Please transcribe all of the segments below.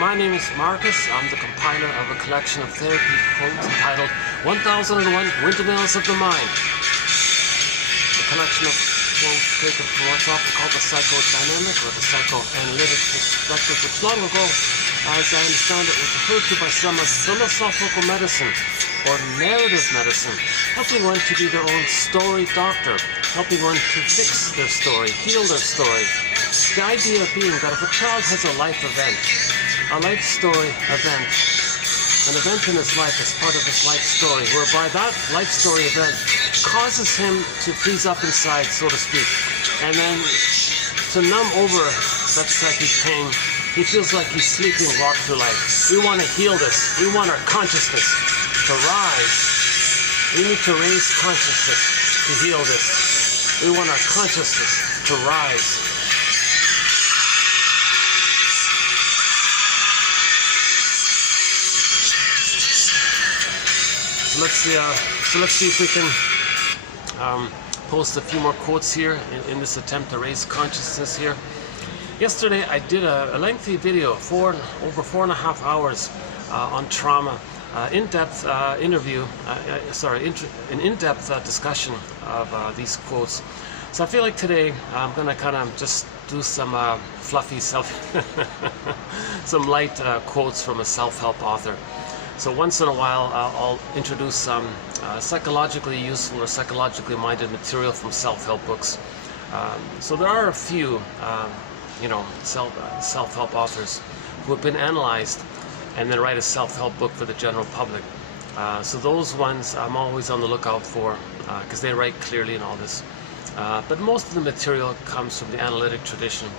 my name is Marcus. I'm the compiler of a collection of therapy quotes entitled 1001 Windmills of the Mind. A collection of quotes taken from what's often called the psychodynamic or the psychoanalytic perspective, which long ago, as I understand it, was referred to by some as philosophical medicine or narrative medicine, helping one to be their own story doctor, helping one to fix their story, heal their story. The idea being that if a child has a life event, a life story event, an event in his life as part of his life story, whereby that life story event causes him to freeze up inside, so to speak, and then to numb over that psychic pain, he feels like he's sleeping walk through life. We want to heal this. We want our consciousness to rise. We need to raise consciousness to heal this. We want our consciousness to rise. So let's see if we can post a few more quotes here in this attempt to raise consciousness here. Yesterday I did a lengthy video, over 4.5 hours on trauma, in-depth interview, an in-depth discussion of these quotes. So I feel like today I'm gonna kind of just do some fluffy some light quotes from a self-help author. So once in a while, I'll introduce some psychologically useful or psychologically minded material from self-help books. So there are a few, self-help authors who have been analyzed and then write a self-help book for the general public. So those ones I'm always on the lookout for because they write clearly and all this. But most of the material comes from the analytic tradition.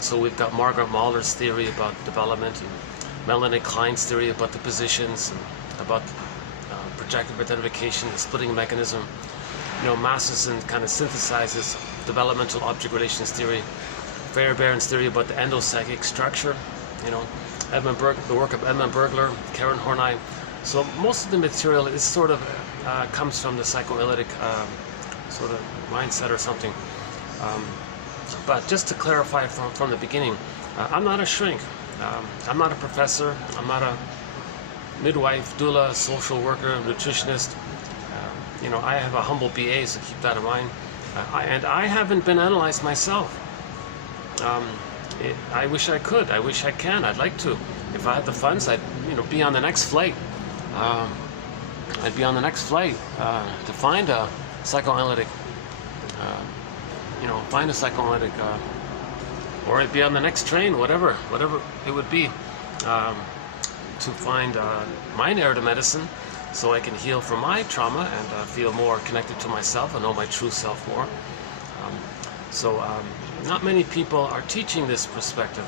So we've got Margaret Mahler's theory about development, and Melanie Klein's theory about the positions, and about projective identification, the splitting mechanism. Masterson kind of synthesizes developmental object relations theory, Fairbairn's theory about the endopsychic structure, the work of Edmund Bergler, Karen Horney. So most of the material is sort of comes from the psychoanalytic sort of mindset or something. But just to clarify from the beginning, I'm not a shrink. I'm not a professor. I'm not a midwife, doula, social worker, nutritionist. I have a humble BA, so keep that in mind. And I haven't been analyzed myself. I wish I could. I wish I can. I'd like to. If I had the funds, I'd be on the next flight. I'd be on the next flight to find a psychoanalytic. Find a psychoanalytic. Or I'd be on the next train, whatever it would be, to find my narrative medicine, so I can heal from my trauma and feel more connected to myself and know my true self more. Not many people are teaching this perspective.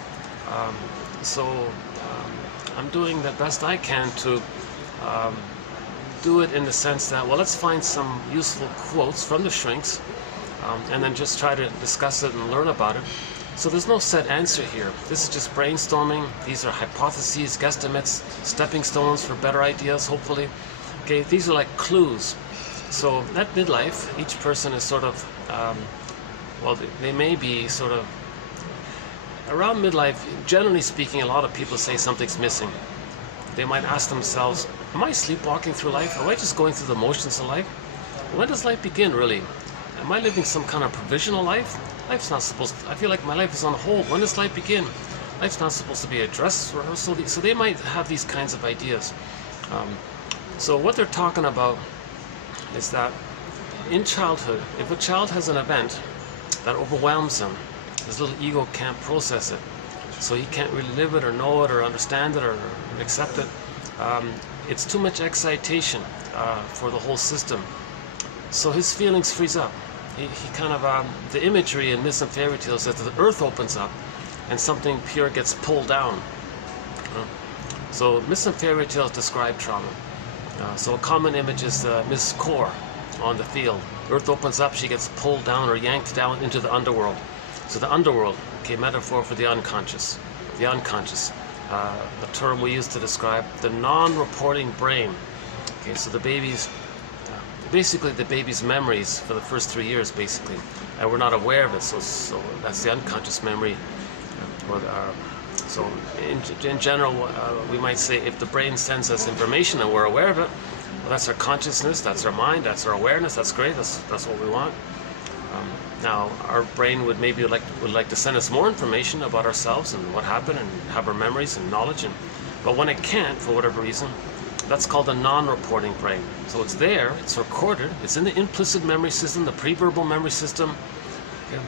I'm doing the best I can to do it in the sense that, well, let's find some useful quotes from the shrinks, and then just try to discuss it and learn about it. So there's no set answer here. This is just brainstorming. These are hypotheses, guesstimates, stepping stones for better ideas, hopefully. Okay, these are like clues. So at midlife, each person is sort of, they may be sort of, around midlife, generally speaking, a lot of people say something's missing. They might ask themselves, am I sleepwalking through life? Am I just going through the motions of life? When does life begin, really? Am I living some kind of provisional life? Life's not supposed to, I feel like my life is on hold. When does life begin? Life's not supposed to be a dress rehearsal. So they might have these kinds of ideas. So what they're talking about is that in childhood, if a child has an event that overwhelms him, his little ego can't process it. So he can't really live it or know it or understand it or accept it. It's too much excitation for the whole system. So his feelings freeze up. He kind of, the imagery in myths and fairy tales is that the earth opens up and something pure gets pulled down. So myths and fairy tales describe trauma. So a common image is Miss Core on the field. Earth opens up, she gets pulled down or yanked down into the underworld. So the underworld, okay, metaphor for the unconscious. The unconscious, a term we use to describe the non-reporting brain. Okay, so the baby's basically the baby's memories for the first 3 years, basically, and we're not aware of it. So that's the unconscious memory, So in general, we might say if the brain sends us information and we're aware of it, well, that's our consciousness, that's our mind, that's our awareness. That's great. That's what we want. Now, our brain would maybe would like to send us more information about ourselves and what happened, and have our memories and knowledge. But when it can't, for whatever reason, that's called a non-reporting brain. So it's there, it's recorded, it's in the implicit memory system, the pre-verbal memory system, okay.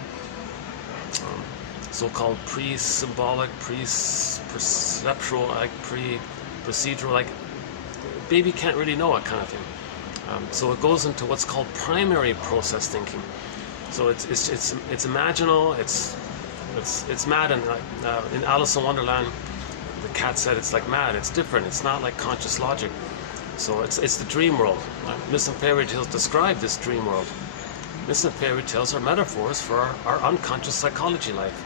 So-called pre-symbolic, pre-perceptual, like pre-procedural, like baby can't really know it kind of thing. So it goes into what's called primary process thinking. So it's imaginal, it's mad, and in Alice in Wonderland, the cat said it's like mad. It's different. It's not like conscious logic. So it's the dream world. Myths and fairy tales describe this dream world. Myths and fairy tales are metaphors for our unconscious psychology life.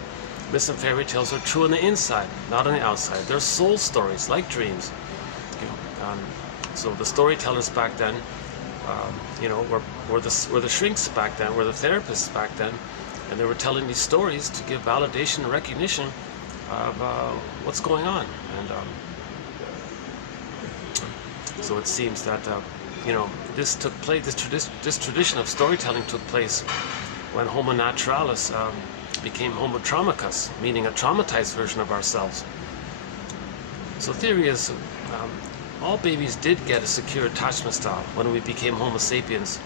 Myths and fairy tales are true on the inside, not on the outside. They're soul stories, like dreams. So the storytellers back then, were the shrinks back then, were the therapists back then, and they were telling these stories to give validation and recognition of what's going on. And so it seems that this took place. This tradition of storytelling took place when Homo naturalis became Homo traumacus, meaning a traumatized version of ourselves. So theory is all babies did get a secure attachment style when we became Homo sapiens,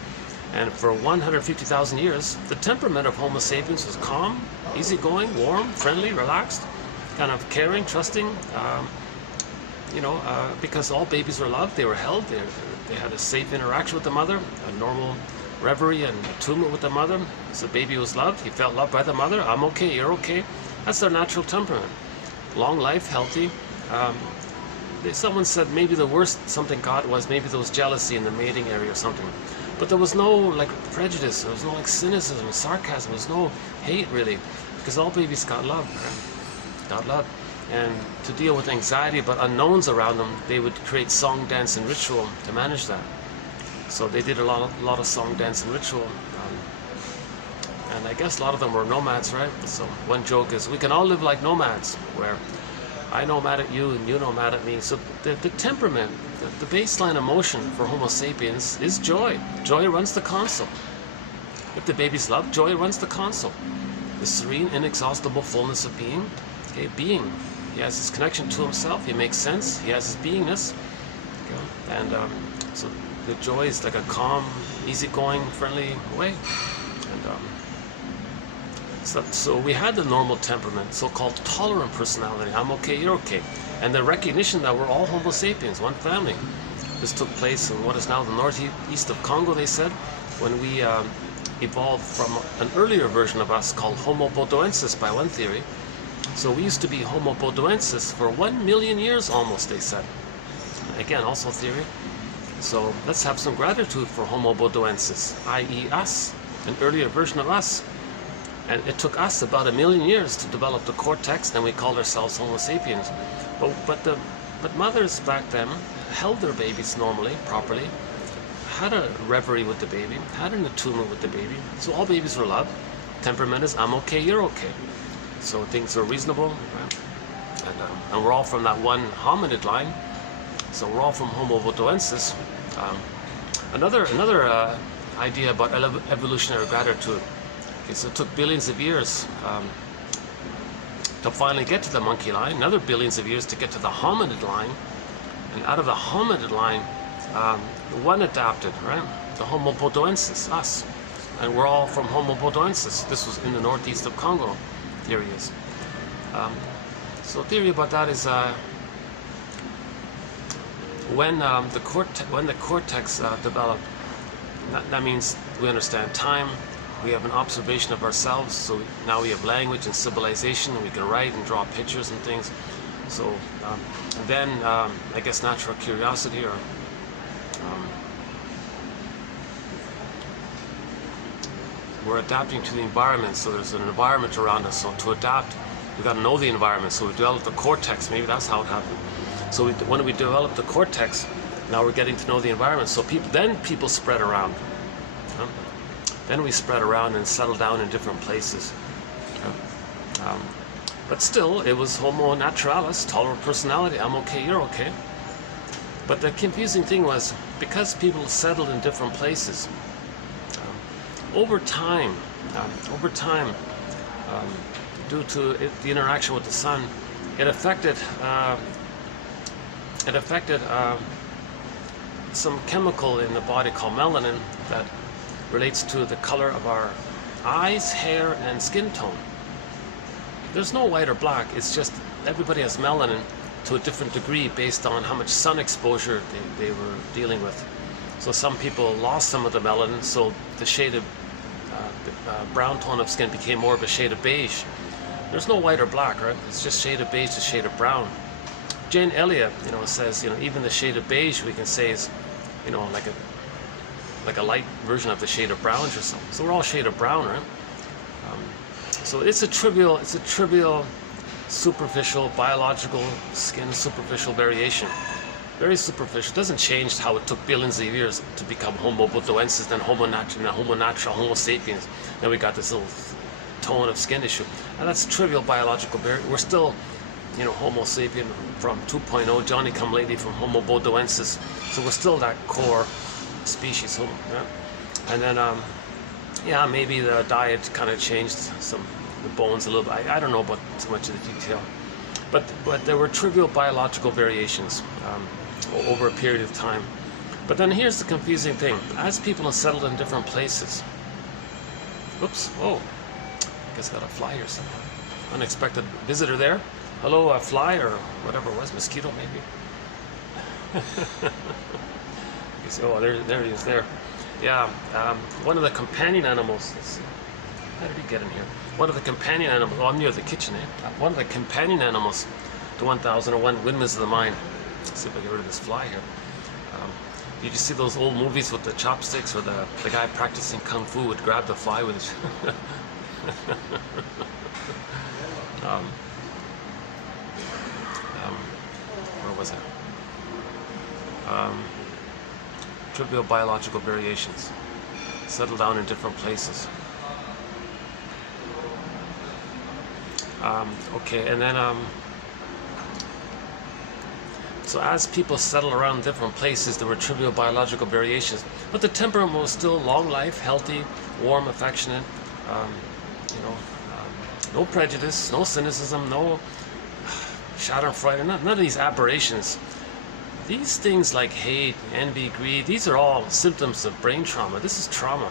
and for 150,000 years the temperament of Homo sapiens was calm, easygoing, warm, friendly, relaxed, kind of caring, trusting, because all babies were loved, they were held, they had a safe interaction with the mother, a normal reverie and attunement with the mother. So the baby was loved, he felt loved by the mother. I'm okay, you're okay. That's their natural temperament. Long life, healthy. Someone said maybe the worst something got was maybe there was jealousy in the mating area or something. But there was no like prejudice, there was no like cynicism, sarcasm, there was no hate really, because all babies got love, right? Got love. And to deal with anxiety about unknowns around them, they would create song, dance, and ritual to manage that. So they did a lot of song, dance, and ritual. And I guess a lot of them were nomads, right? So one joke is we can all live like nomads, where I nomad at you and you nomad at me. So the temperament, the baseline emotion for Homo sapiens is joy. Joy runs the console. If the baby's love, joy runs the console. The serene, inexhaustible fullness of being. Okay, being. He has his connection to himself. He makes sense. He has his beingness. Okay? And so the joy is like a calm, easygoing, friendly way. And so we had the normal temperament, so-called tolerant personality. I'm okay, you're okay. And the recognition that we're all Homo sapiens, one family. This took place in what is now the northeast of Congo, they said, when we evolved from an earlier version of us called Homo bodoensis by one theory. So we used to be Homo bodoensis for 1 million years almost, they said. Again, also theory. So let's have some gratitude for Homo bodoensis, i.e. us, an earlier version of us. And it took us about 1 million years to develop the cortex, and we called ourselves Homo sapiens. But mothers back then held their babies normally, properly, had a reverie with the baby, had an attunement with the baby. So all babies were loved. Temperament is I'm okay, you're okay. So things are reasonable, right? And we're all from that one hominid line. So we're all from Homo bodoensis. Another idea about evolutionary gratitude. Okay, so it took billions of years to finally get to the monkey line, another billions of years to get to the hominid line, and out of the hominid line, one adapted, right? The Homo bodoensis, us. And we're all from Homo bodoensis. This was in the northeast of Congo, theory is. So theory about that is when the cortex developed, that means we understand time. We have an observation of ourselves, so now we have language and civilization, and we can write and draw pictures and things. So then, I guess natural curiosity, or we're adapting to the environment, so there's an environment around us. So to adapt, we've got to know the environment, so we develop the cortex. Maybe that's how it happened. So when we develop the cortex, now we're getting to know the environment. So people spread around. Then we spread around and settle down in different places. But still, it was homo naturalis, tolerant personality. I'm okay, you're okay. But the confusing thing was, because people settled in different places, over time, due to the interaction with the sun, it affected some chemical in the body called melanin that relates to the color of our eyes, hair, and skin tone. There's no white or black, it's just everybody has melanin to a different degree based on how much sun exposure they were dealing with. So some people lost some of the melanin, so the shade of brown tone of skin became more of a shade of beige. There's no white or black, right? It's just shade of beige to shade of brown. Jane Elliott, says, even the shade of beige we can say is, like a light version of the shade of brown or something. So we're all shade of brown, right? So it's a trivial, superficial, biological skin superficial variation. Very superficial. It doesn't change how it took billions of years to become Homo bodoensis, then Homo natural, Homo sapiens. Then we got this little tone of skin issue. And that's trivial biological variation. We're still, Homo sapien from 2.0, Johnny come lately from Homo bodoensis. So we're still that core species. Yeah? And then, maybe the diet kind of changed the bones a little bit. I don't know about too much of the detail. But there were trivial biological variations over a period of time. But then here's the confusing thing. As people have settled in different places, oops, whoa, I guess got a fly or something. Unexpected visitor there. Hello, a fly or whatever it was, mosquito maybe. Oh, there he is there. Yeah, one of the companion animals. Let's see. How did he get in here? One of the companion animals. Oh, I'm near the kitchen, eh? One of the companion animals to 1001 Windmills of the Mind. Let's see if I get rid of this fly here. Did you see those old movies with the chopsticks, or the guy practicing kung fu would grab the fly with his... where was it? Trivial biological variations. Settle down in different places. Okay, and then so as people settle around different places, there were trivial biological variations, but the temperament was still long life, healthy, warm, affectionate, no prejudice, no cynicism, no schadenfreude, none of these aberrations. These things like hate, envy, greed, these are all symptoms of brain trauma. This is trauma.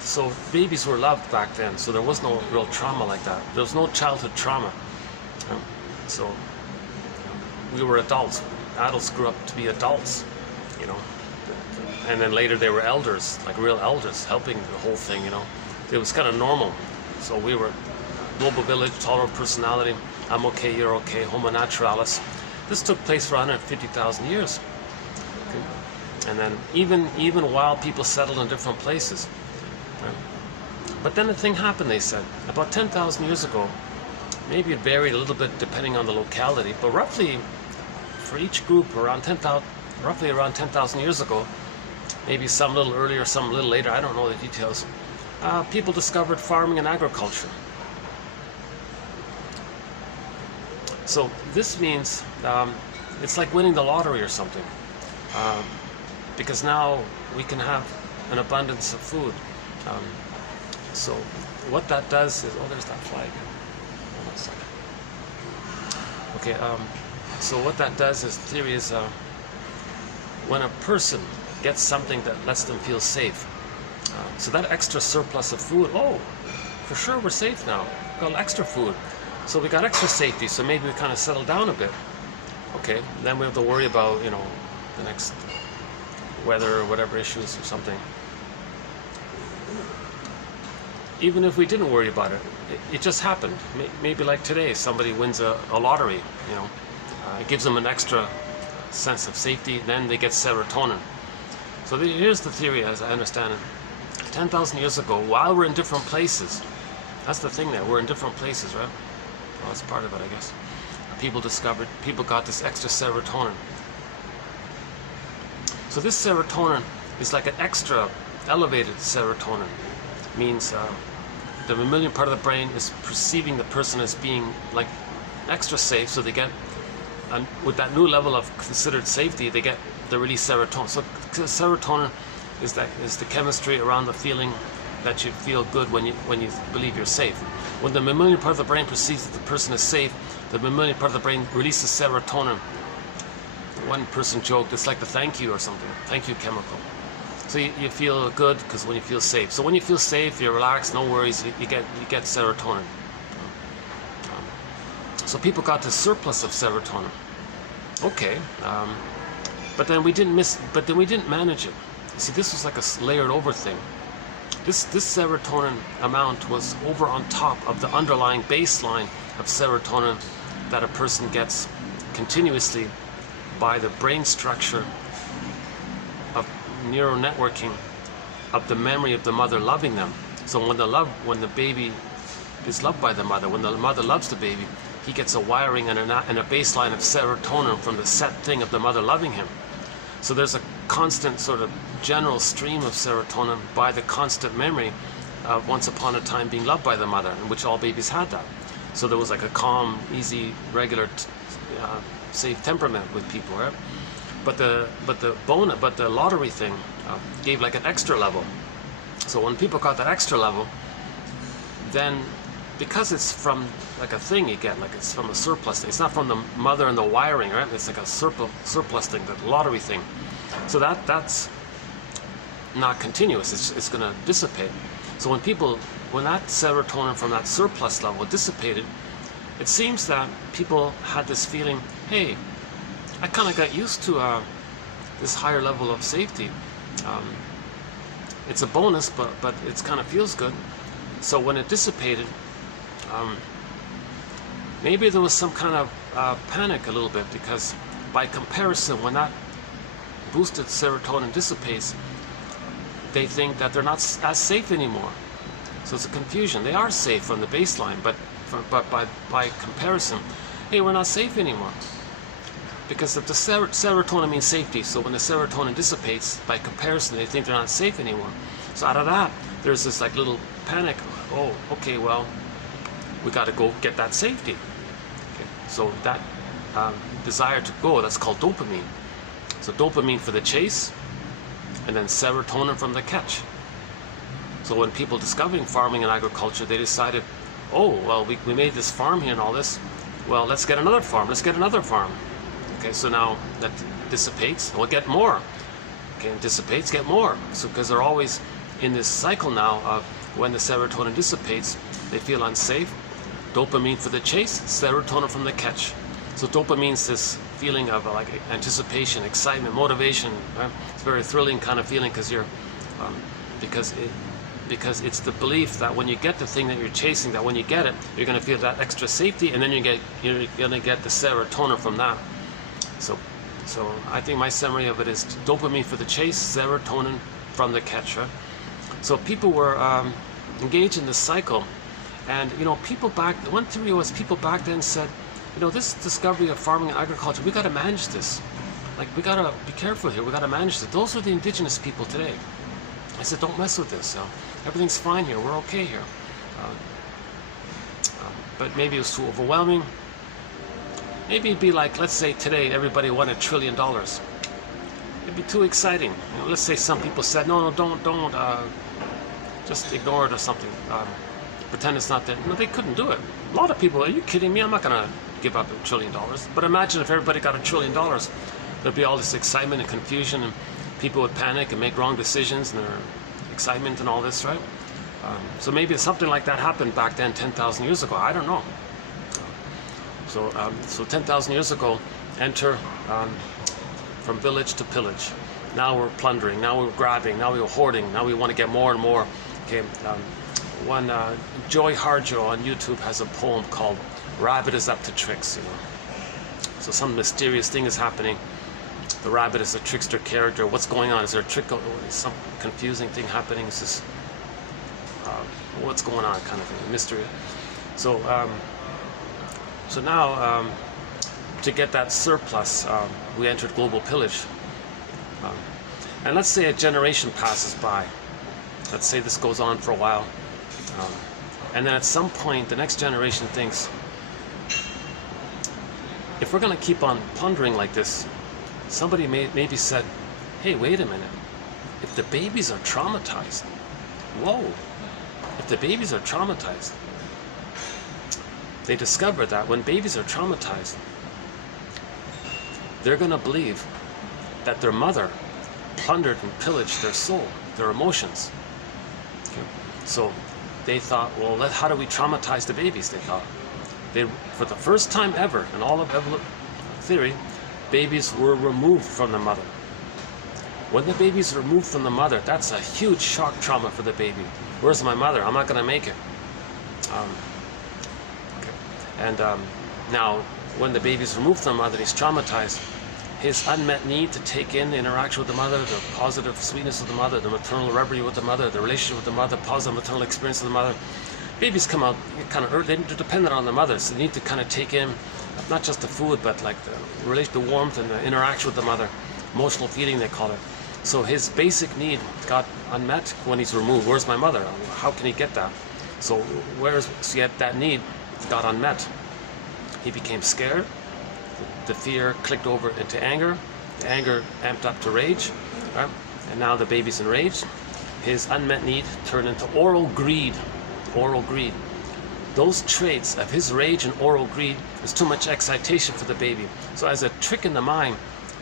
So babies were loved back then, so there was no real trauma like that. There was no childhood trauma. So we were adults. Adults grew up to be adults, and then later they were elders, like real elders, helping the whole thing, It was kind of normal. So we were noble village, tolerant personality, I'm okay, you're okay, homo naturalis. This took place for 150,000 years. Okay. And then even while people settled in different places. Right? But then the thing happened, they said, about 10,000 years ago. Maybe it varied a little bit depending on the locality, but roughly for each group around 10,000 years ago, maybe some a little earlier, some a little later, I don't know the details, people discovered farming and agriculture. So this means it's like winning the lottery or something, because now we can have an abundance of food. So what that does is, oh, there's that fly again. Hold on a second. Okay, so what that does is, the theory is, when a person gets something that lets them feel safe, so that extra surplus of food, oh, for sure we're safe now, we've got extra food. So we got extra safety, so maybe we kind of settle down a bit. Okay, then we have to worry about, the next weather or whatever issues or something. Even if we didn't worry about it, it just happened. Maybe like today, somebody wins a lottery, it gives them an extra sense of safety, then they get serotonin. So here's the theory as I understand it. 10,000 years ago, while we're in different places, that's the thing there, we're in different places, right? Well, that's part of it, I guess. People got this extra serotonin. So this serotonin is like an extra elevated serotonin. Means the mammalian part of the brain is perceiving the person as being like extra safe, so they get, and with that new level of considered safety, they release serotonin. So serotonin is the chemistry around the feeling that you feel good when you believe you're safe. When the mammalian part of the brain perceives that the person is safe, the mammalian part of the brain releases serotonin. One person joked, it's like the thank you or something, thank you chemical. So you feel good because when you feel safe. So when you feel safe, you're relaxed, no worries, you get serotonin. So people got this surplus of serotonin. Okay, but then we didn't manage it. You see, this was like a layered over thing. This serotonin amount was over on top of the underlying baseline of serotonin that a person gets continuously by the brain structure of neural networking of the memory of the mother loving them. So when the baby is loved by the mother, when the mother loves the baby, he gets a wiring and a baseline of serotonin from the set thing of the mother loving him. So there's a constant sort of general stream of serotonin by the constant memory of once upon a time being loved by the mother, in which all babies had that. So there was like a calm, easy, regular, safe temperament with people, right? But the lottery thing gave like an extra level. So when people got that extra level, then because it's from like a thing you get, like it's from a surplus thing. It's not from the mother and the wiring, right? It's like a surplus thing, the lottery thing. So that's not continuous. It's going to dissipate. So when that serotonin from that surplus level dissipated, it seems that people had this feeling, hey, I kind of got used to this higher level of safety. It's a bonus, but it kind of feels good. So when it dissipated, maybe there was some kind of panic a little bit, because by comparison, when that boosted serotonin dissipates, they think that they're not as safe anymore. So it's a confusion. They are safe from the baseline, but by comparison, hey, we're not safe anymore. Because the serotonin means safety, so when the serotonin dissipates, by comparison, they think they're not safe anymore. So out of that, there's this like little panic. Oh, okay, well, we got to go get that safety. Okay. So that desire to go, that's called dopamine. So dopamine for the chase, and then serotonin from the catch. So when people discovering farming and agriculture, they decided, oh, well, we made this farm here and all this. Well, let's get another farm. Let's get another farm. Okay, so now that dissipates, we'll get more. Okay, and dissipates, get more. So because they're always in this cycle now of when the serotonin dissipates, they feel unsafe. Dopamine for the chase, serotonin from the catch. So dopamine's this feeling of like anticipation, excitement, motivation. Right? It's a very thrilling kind of feeling because because it's the belief that when you get the thing that you're chasing, that when you get it, you're going to feel that extra safety, and then you're going to get the serotonin from that. So I think my summary of it is dopamine for the chase, serotonin from the catch. Right? So people were engaged in this cycle, and one theory was people back then said, this discovery of farming and agriculture, we got to manage this. Like, we got to be careful here. We got to manage it. Those are the indigenous people today. I said, don't mess with this. Everything's fine here. We're okay here. But maybe it was too overwhelming. Maybe it'd be like, let's say today everybody won $1 trillion. It'd be too exciting. Let's say some people said, no, don't, just ignore it or something. Pretend it's not there. No, they couldn't do it. A lot of people, are you kidding me? I'm not going to give up $1 trillion. But imagine if everybody got $1 trillion. There'd be all this excitement and confusion, and people would panic and make wrong decisions, and their excitement and all this, right? So maybe something like that happened back then 10,000 years ago. I don't know. So 10,000 years ago, enter from village to pillage. Now we're plundering, now we're grabbing, now we're hoarding, now we want to get more and more. Okay, one Joy Harjo on YouTube has a poem called "Rabbit is Up to Tricks." So some mysterious thing is happening. The rabbit is a trickster character. What's going on? Is there a trick? Is some confusing thing happening? Is this what's going on? Kind of thing, mystery. So now to get that surplus, we entered global pillage. And let's say a generation passes by. Let's say this goes on for a while. And then at some point, the next generation thinks, if we're going to keep on pondering like this, somebody maybe said, hey, wait a minute. If the babies are traumatized, whoa, if the babies are traumatized, they discovered that when babies are traumatized, they're going to believe that their mother plundered and pillaged their soul, their emotions. Okay? So they thought, well, how do we traumatize the babies? They thought. For the first time ever in all of theory, babies were removed from the mother. When the baby's removed from the mother, that's a huge shock trauma for the baby. Where's my mother? I'm not going to make it. Okay. And now, when the baby's removed from the mother, he's traumatized. His unmet need to take in the interaction with the mother, the positive sweetness of the mother, the maternal reverie with the mother, the relationship with the mother, positive maternal experience of the mother. Babies come out kind of early, they're dependent on the mother, so they need to kind of take in not just the food, but like the relation, the warmth and the interaction with the mother. Emotional feeding, they call it. So his basic need got unmet when he's removed. Where's my mother? How can he get that? So yet that need got unmet. He became scared. The fear clicked over into anger. The anger amped up to rage. Right? And now the baby's enraged. His unmet need turned into oral greed. Oral greed. Those traits of his rage and oral greed is too much excitation for the baby. So as a trick in the mind,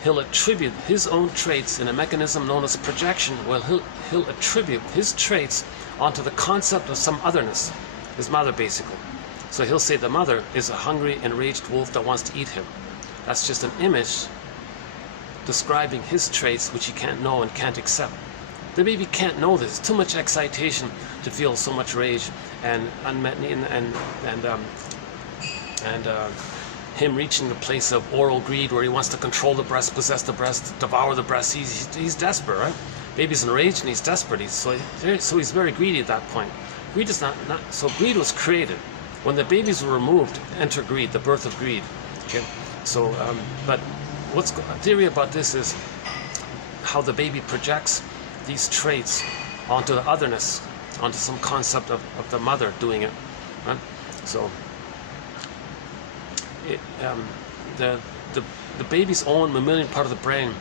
he'll attribute his own traits in a mechanism known as projection. Well, he'll attribute his traits onto the concept of some otherness, his mother basically. So he'll say the mother is a hungry, enraged wolf that wants to eat him. That's just an image describing his traits which he can't know and can't accept. The baby can't know this. It's too much excitation to feel so much rage and unmet need and him reaching the place of oral greed where he wants to control the breast, possess the breast, devour the breast. He's desperate, right? Baby's enraged and he's desperate. So he's very greedy at that point. Greed is not so greed was created. When the babies were removed, enter greed, the birth of greed. Okay? So, but what's the theory about this is how the baby projects these traits onto the otherness, onto some concept of the mother doing it. Right? So the baby's own mammalian part of the brain,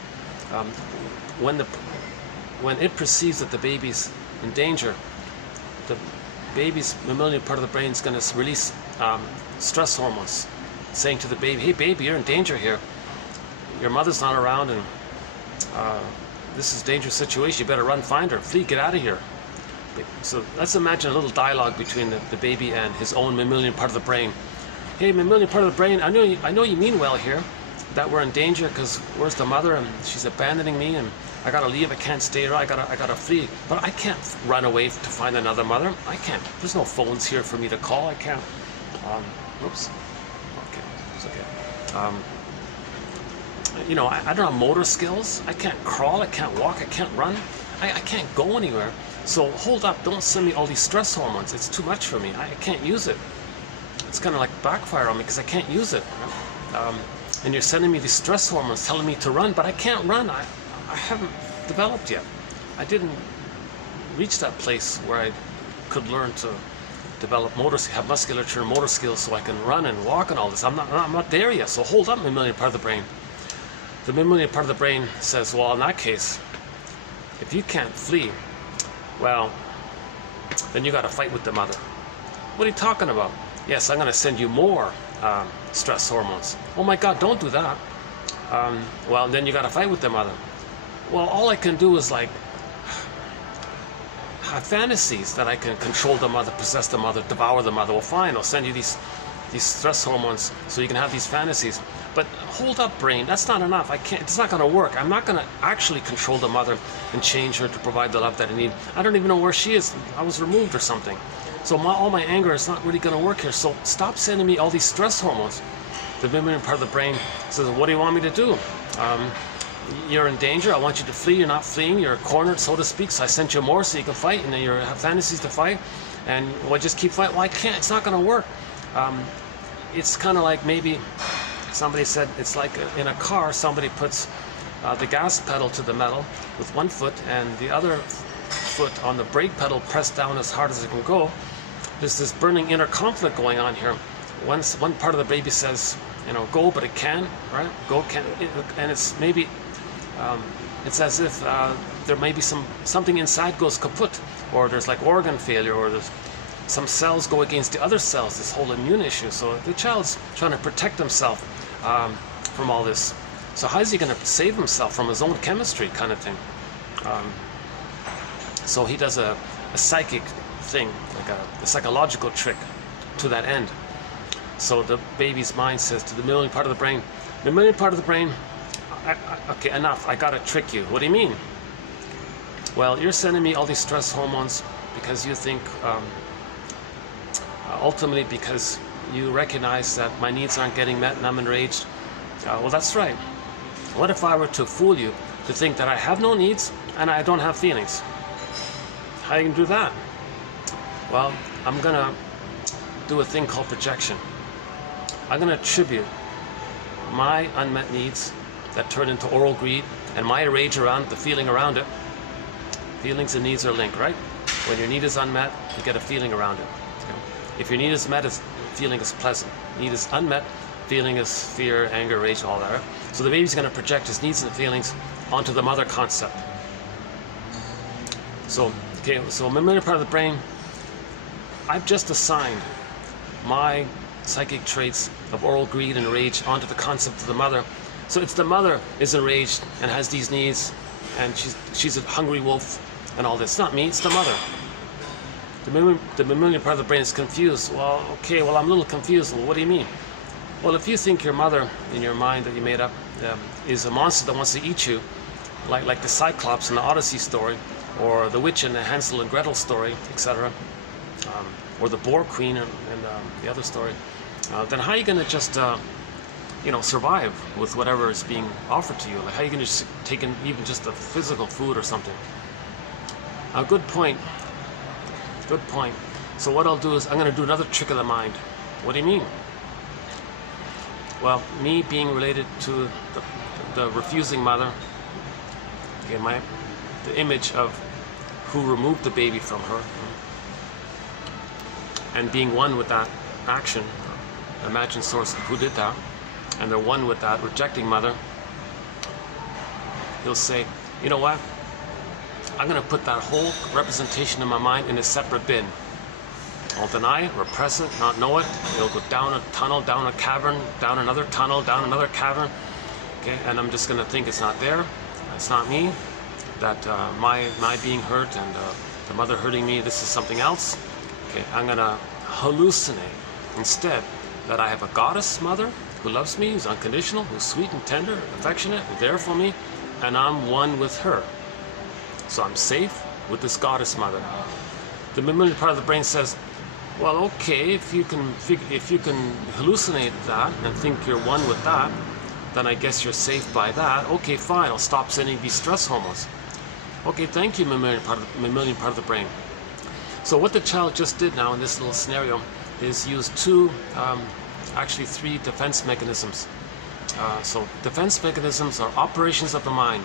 when it perceives that the baby's in danger, the baby's mammalian part of the brain is going to release stress hormones, saying to the baby, hey baby, you're in danger here. Your mother's not around and this is a dangerous situation. You better run, find her, flee, get out of here. So let's imagine a little dialogue between the baby and his own mammalian part of the brain. Hey, mammalian part of the brain, I know you mean well here, that we're in danger because where's the mother and she's abandoning me and I gotta leave, I can't stay here, I gotta flee. But I can't run away to find another mother. I can't. There's no phones here for me to call. I can't. Oops. Okay, it's okay. You know, I don't have motor skills. I can't crawl, I can't walk, I can't run. I can't go anywhere. So hold up, don't send me all these stress hormones. It's too much for me. I can't use it. It's kind of like backfire on me because I can't use it. And you're sending me these stress hormones telling me to run, but I can't run. I haven't developed yet. I didn't reach that place where I could learn to develop have musculature and motor skills so I can run and walk and all this. I'm not there yet. So hold up, mammalian part of the brain. The mammalian part of the brain says, well, in that case, if you can't flee, well, then you got to fight with the mother. What are you talking about? Yes, I'm going to send you more stress hormones. Oh my God, don't do that. Well, then you got to fight with the mother. Well, all I can do is like have fantasies that I can control the mother, possess the mother, devour the mother. Well, fine, I'll send you these stress hormones so you can have these fantasies. But hold up, brain, that's not enough. I can't. It's not going to work. I'm not going to actually control the mother and change her to provide the love that I need. I don't even know where she is. I was removed or something. So all my anger is not really going to work here. So stop sending me all these stress hormones. The mammalian part of the brain says, what do you want me to do? You're in danger. I want you to flee. You're not fleeing. You're cornered, so to speak. So I sent you more so you can fight, and then you have fantasies to fight. And well, just keep fighting. Well, I can't. It's not going to work. It's kind of like maybe somebody said it's like in a car. Somebody puts the gas pedal to the metal with one foot and the other foot on the brake pedal pressed down as hard as it can go. there's this burning inner conflict going on here. One part of the baby says, you know, go, but it can, right? Go can, and it's maybe, it's as if there may be something inside goes kaput, or there's like organ failure, or there's some cells go against the other cells, this whole immune issue. So the child's trying to protect himself from all this. So how is he going to save himself from his own chemistry kind of thing? So he does a psychic thing, like a psychological trick to that end. So the baby's mind says to the mammalian part of the brain, okay, enough, I gotta trick you. What do you mean? Well, you're sending me all these stress hormones because you think, ultimately because you recognize that my needs aren't getting met and I'm enraged. Well, that's right. What if I were to fool you to think that I have no needs and I don't have feelings? How are you gonna do that? Well, I'm gonna do a thing called projection. I'm gonna attribute my unmet needs that turn into oral greed and my rage around the feeling around it. Feelings and needs are linked, right? When your need is unmet, you get a feeling around it. Okay? If your need is met, feeling is pleasant. Need is unmet, feeling is fear, anger, rage, all that. Right? So the baby's going to project his needs and feelings onto the mother concept. So, okay, so mammalian part of the brain, I've just assigned my psychic traits of oral greed and rage onto the concept of the mother. So it's the mother is enraged and has these needs, and she's a hungry wolf and all this. It's not me, it's the mother. The mammalian part of the brain is confused. Well, okay, well, I'm a little confused. Well, what do you mean? Well, if you think your mother in your mind that you made up is a monster that wants to eat you, like the Cyclops in the Odyssey story, or the witch in the Hansel and Gretel story, etc., or the Boar Queen and the other story, then how are you going to just survive with whatever is being offered to you? Like, how are you going to just take in even just a physical food or something? Good point. Good point. So what I'll do is I'm going to do another trick of the mind. What do you mean? Well, me being related to the refusing mother, okay, the image of who removed the baby from her, and being one with that action, imagined source of who did that, and they're one with that rejecting mother, he'll say, you know what? I'm going to put that whole representation in my mind in a separate bin. I'll deny it, repress it, not know it. It'll go down a tunnel, down a cavern, down another tunnel, down another cavern. Okay, and I'm just going to think it's not there. It's not me. That my being hurt and the mother hurting me, this is something else. Okay, I'm going to hallucinate instead that I have a goddess mother who loves me, who's unconditional, who's sweet and tender, affectionate, and there for me, and I'm one with her. So I'm safe with this goddess mother. The mammalian part of the brain says, well, okay, if you can hallucinate that and think you're one with that, then I guess you're safe by that. Okay, fine, I'll stop sending these stress hormones. Okay, thank you, mammalian part of the brain. So what the child just did now in this little scenario is use actually three defense mechanisms. So defense mechanisms are operations of the mind,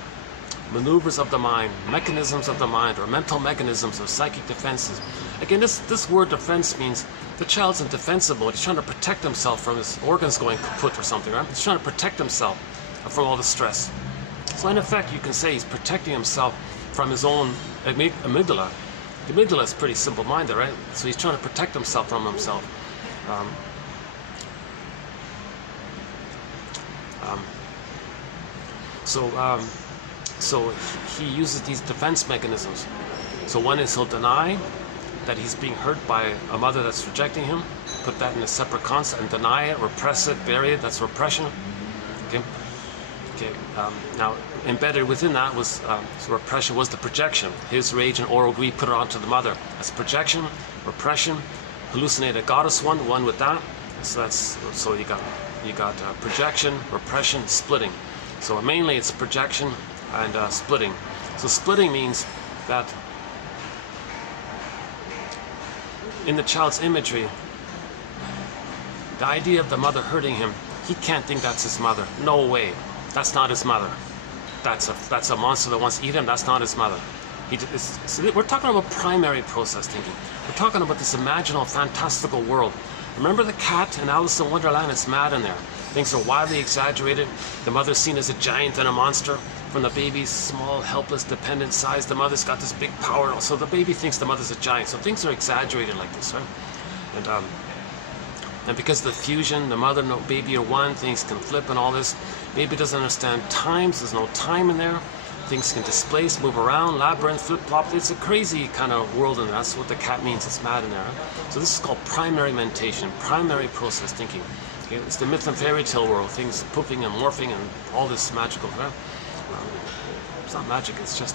maneuvers of the mind, mechanisms of the mind, or mental mechanisms or psychic defenses. Again, this word defense means the child's in defensive mode. He's trying to protect himself from his organs going kaput or something, right? He's trying to protect himself from all the stress. So in effect, you can say he's protecting himself from his own amygdala. The amygdala is pretty simple-minded, right? So he's trying to protect himself from himself. So he uses these defense mechanisms. So one is he'll deny that he's being hurt by a mother that's rejecting him, put that in a separate concept, and deny it, repress it, bury it. That's repression. Okay. Now embedded within that was so repression was the projection. His rage and oral greed put it onto the mother. That's projection, repression, hallucinate a goddess one with that. So you got projection, repression, splitting. So mainly it's projection and splitting. So splitting means that in the child's imagery, the idea of the mother hurting him, he can't think that's his mother. No way. That's not his mother. That's a monster that wants to eat him. That's not his mother. We're talking about primary process thinking. We're talking about this imaginal, fantastical world. Remember the cat in Alice in Wonderland? It's mad in there. Things are wildly exaggerated. The mother's seen as a giant and a monster. From the baby's small, helpless, dependent size, the mother's got this big power. So the baby thinks the mother's a giant. So things are exaggerated like this, right? And because of the fusion, the mother and baby are one, things can flip and all this. Baby doesn't understand times. There's no time in there. Things can displace, move around, labyrinth, flip-flop. It's a crazy kind of world, and that's what the cat means. It's mad in there. Right? So this is called primary mentation, primary process thinking. Okay? It's the myth and fairy tale world, things poofing and morphing and all this magical. Right? It's not magic, it's just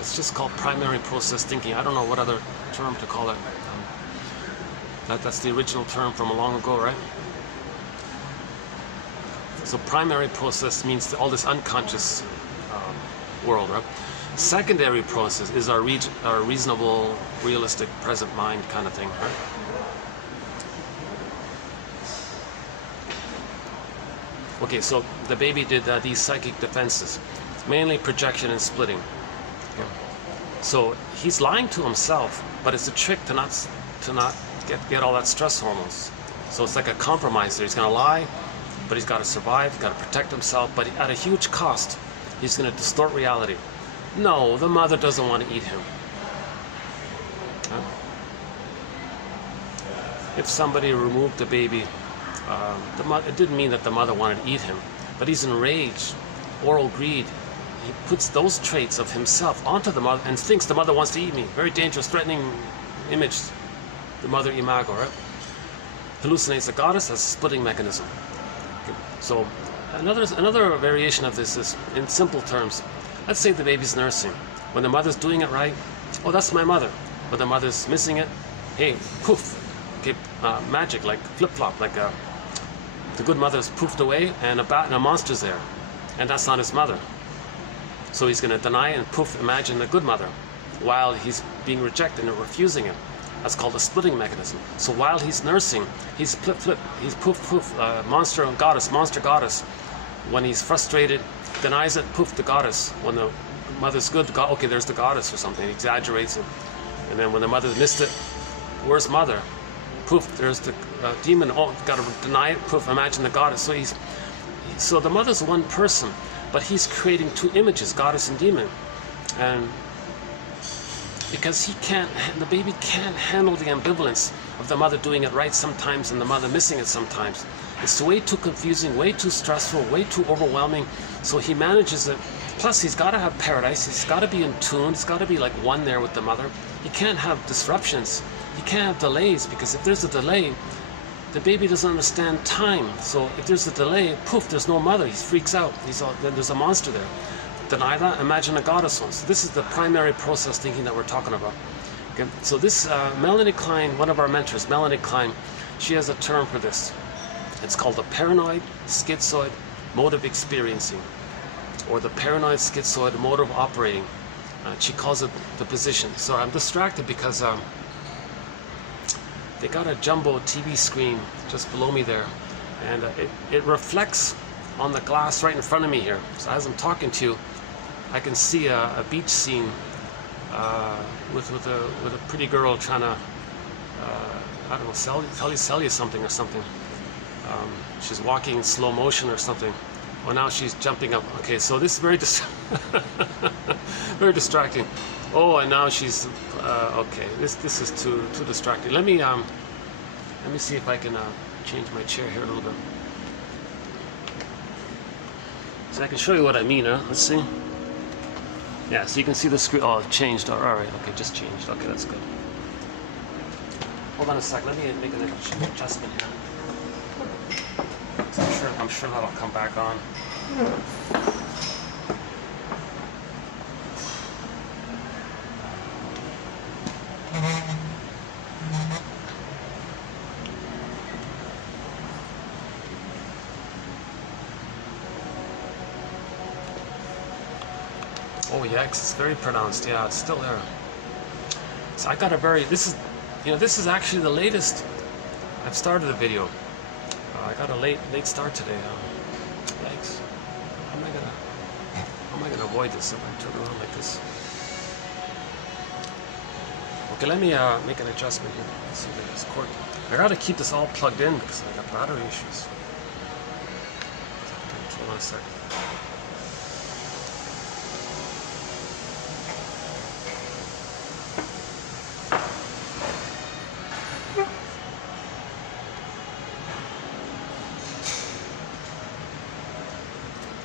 it's just called primary process thinking. I don't know what other term to call it. That's the original term from long ago, right? So primary process means all this unconscious world, right? Secondary process is our reasonable, realistic, present mind kind of thing, right? Okay, so the baby did these psychic defenses, mainly projection and splitting. Okay. So he's lying to himself, but it's a trick to not get all that stress hormones. So it's like a compromise there. He's going to lie, but he's got to survive, he's got to protect himself, but at a huge cost. He's going to distort reality. No, the mother doesn't want to eat him. Huh? If somebody removed the baby, it didn't mean that the mother wanted to eat him, but he's enraged, oral greed. He puts those traits of himself onto the mother and thinks the mother wants to eat me. Very dangerous, threatening image, the mother imago, right? Hallucinates the goddess as a splitting mechanism. So another variation of this is, in simple terms, let's say the baby's nursing. When the mother's doing it right, oh, that's my mother. When the mother's missing it, hey, poof, okay, magic, like flip-flop, like the good mother's poofed away and a monster's there, and that's not his mother. So he's going to deny it and poof, imagine the good mother, while he's being rejected and refusing it. That's called a splitting mechanism. So while he's nursing, he's flip, he's poof, monster and goddess, monster goddess. When he's frustrated, denies it, poof, the goddess. When the mother's good, okay, there's the goddess or something, he exaggerates it. And then when the mother missed it, where's mother? Poof, there's the demon, oh, gotta deny it, poof, imagine the goddess. So the mother's one person, but he's creating two images, goddess and demon. And because the baby can't handle the ambivalence of the mother doing it right sometimes and the mother missing it sometimes. It's way too confusing, way too stressful, way too overwhelming. So he manages it. Plus, he's got to have paradise. He's got to be in tune. He's got to be like one there with the mother. He can't have disruptions. He can't have delays, because if there's a delay, the baby doesn't understand time. So if there's a delay, poof, there's no mother. He freaks out. Then there's a monster there. Deny that, imagine a goddess one. So this is the primary process thinking that we're talking about. Okay? So this, Melanie Klein, one of our mentors, Melanie Klein, she has a term for this. It's called the paranoid schizoid mode of experiencing, or the paranoid schizoid mode of operating. She calls it the position. So I'm distracted because they got a jumbo TV screen just below me there, and it reflects on the glass right in front of me here. So as I'm talking to you, I can see a beach scene with a pretty girl trying to I don't know, sell you something or something. She's walking in slow motion or something. Well, now she's jumping up. Okay, so this is very very distracting. Oh, and now she's okay. This is too distracting. Let me see if I can change my chair here a little bit, so I can show you what I mean. Let's see. Yeah, so you can see the screen. Oh, it changed. All right. Okay, just changed. Okay, that's good. Hold on a sec. Let me make an adjustment here. I'm sure that'll come back on. Oh yeah, it's very pronounced. Yeah, it's still there. So I got a very, this is actually the latest. I've started a video. I got a late start today. Yikes. How am I gonna? How am I going to avoid this if I turn around like this? Okay, let me make an adjustment here. Let's see this cord. I gotta keep this all plugged in because I got battery issues. Hold on a second.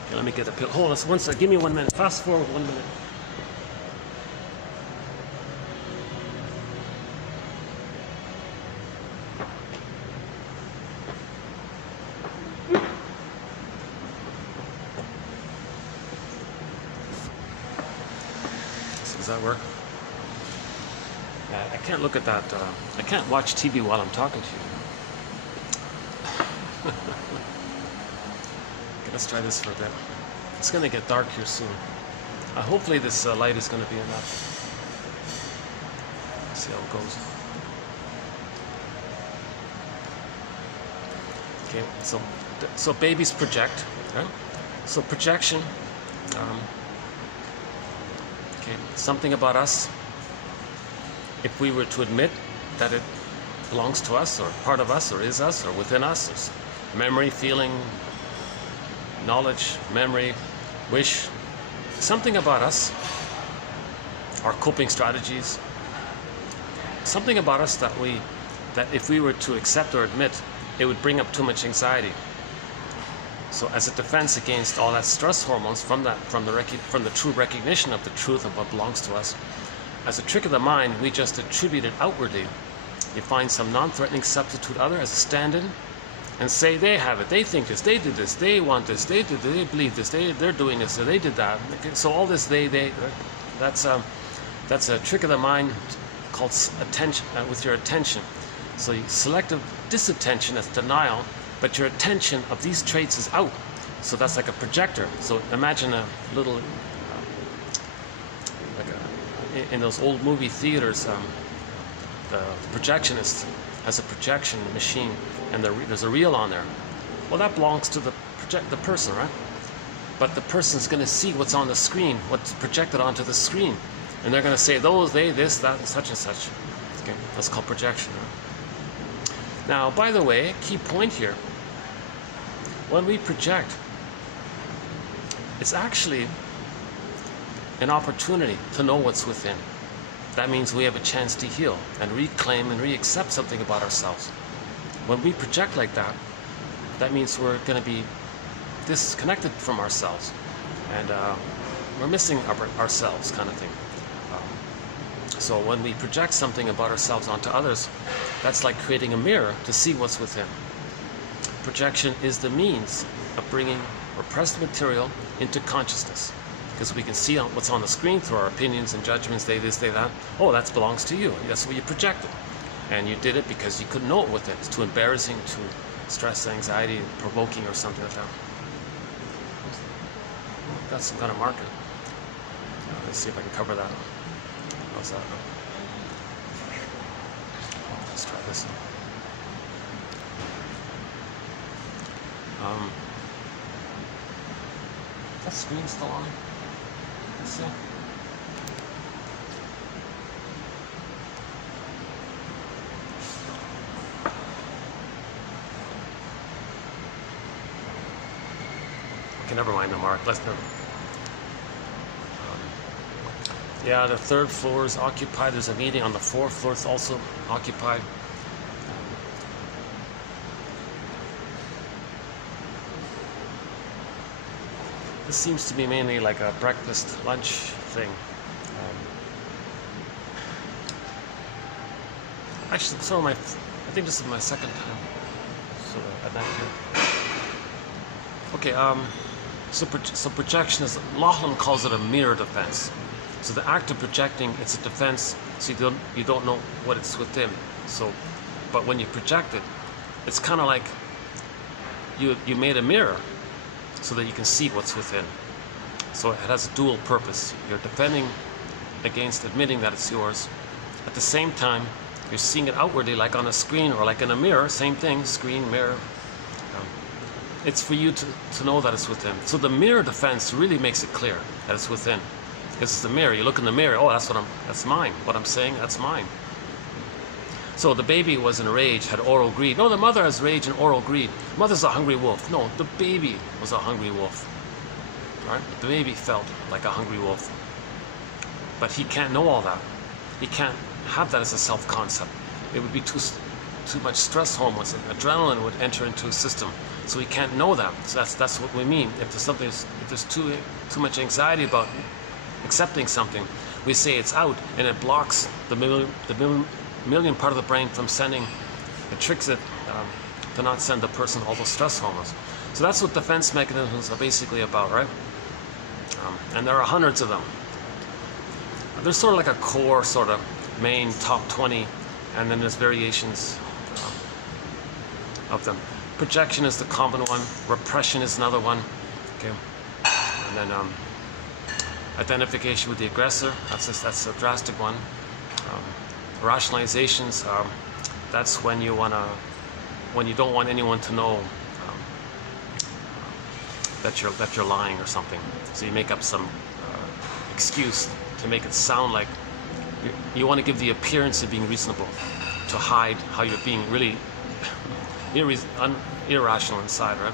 Okay, let me get the pill. Hold on one second. Give me 1 minute. Fast forward 1 minute. Does that work? Yeah, I can't look at that. I can't watch TV while I'm talking to you. Okay, let's try this for a bit. It's going to get dark here soon. Hopefully this light is going to be enough. Let's see how it goes. Okay, so babies project. Right? So projection. Okay, something about us, if we were to admit that it belongs to us, or part of us, or is us, or within us, or memory, feeling, knowledge, memory, wish, something about us, our coping strategies, something about us that if we were to accept or admit, it would bring up too much anxiety. So as a defense against all that stress hormones from the true recognition of the truth of what belongs to us, as a trick of the mind, we just attribute it outwardly. You find some non-threatening substitute other as a stand-in and say they have it, they think this, they did this, they want this, they believe this, they're doing this, or they did that. Okay, so all this that's a trick of the mind called attention, with your attention. So selective disattention, that's denial, but your attention of these traits is out. So that's like a projector. So imagine a little, in those old movie theaters, the projectionist has a projection machine, and there's a reel on there. Well, that belongs to the person, right? But the person's going to see what's on the screen, what's projected onto the screen, and they're going to say those, they, this, that, and such and such. Okay, that's called projection. Right? Now, by the way, key point here. When we project, it's actually an opportunity to know what's within. That means we have a chance to heal and reclaim and re-accept something about ourselves. When we project like that, that means we're going to be disconnected from ourselves, and we're missing ourselves, kind of thing. So when we project something about ourselves onto others, that's like creating a mirror to see what's within. Projection is the means of bringing repressed material into consciousness, because we can see what's on the screen through our opinions and judgments, they this, they that. Oh, that belongs to you. That's what you projected. And you did it because you couldn't know it with it. It's too embarrassing, too stress, anxiety, provoking, or something like that. Got some kind of marker. Let's see if I can cover that. How's that? Let's try this. Is that screen still on? Let's see. Okay, never mind the mark. Let's never. Yeah, the 3rd floor is occupied. There's a meeting on the 4th floor. It's also occupied. This seems to be mainly like a breakfast, lunch thing. Actually, I think this is my second time at night here. Okay, so projection is, Laughlin calls it a mirror defense. So the act of projecting, it's a defense, so you don't know what it's within. So, but when you project it, it's kind of like you made a mirror so that you can see what's within. So it has a dual purpose. You're defending against admitting that it's yours. At the same time, you're seeing it outwardly, like on a screen or like in a mirror. Same thing, screen, mirror. it's for you to know that it's within. So the mirror defense really makes it clear that it's within. Because it's the mirror. You look in the mirror, oh, that's mine. What I'm saying, that's mine. So the baby was in rage, had oral greed. No, the mother has rage and oral greed. The mother's a hungry wolf. No, the baby was a hungry wolf. Right? The baby felt like a hungry wolf. But he can't know all that. He can't have that as a self-concept. It would be too much stress hormones. Adrenaline would enter into his system. So he can't know that. So that's what we mean. If there's too much anxiety about accepting something, we say it's out, and it blocks the million part of the brain from sending. It tricks it to not send the person all those stress hormones. So that's what defense mechanisms are basically about, right? And there are hundreds of them. There's sort of like a core, sort of main top 20, and then there's variations of them. Projection is the common one. Repression is another one. Okay, and then identification with the aggressor. That's a drastic one. Rationalizations. That's when you don't want anyone to know that you're lying or something. So you make up some excuse to make it sound like you want to give the appearance of being reasonable, to hide how you're being really irrational inside, right?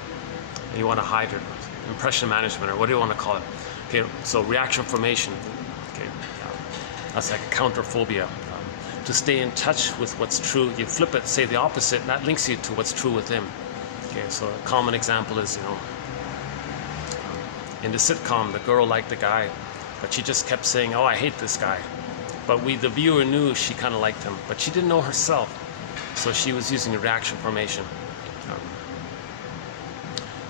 And you want to hide it. Impression management, or what do you want to call it? Okay, so reaction formation. Okay, that's like counterphobia. To stay in touch with what's true, you flip it, say the opposite, and that links you to what's true within. Okay, so a common example is, in the sitcom, the girl liked the guy, but she just kept saying, "Oh, I hate this guy." But the viewer knew she kind of liked him, but she didn't know herself, so she was using a reaction formation.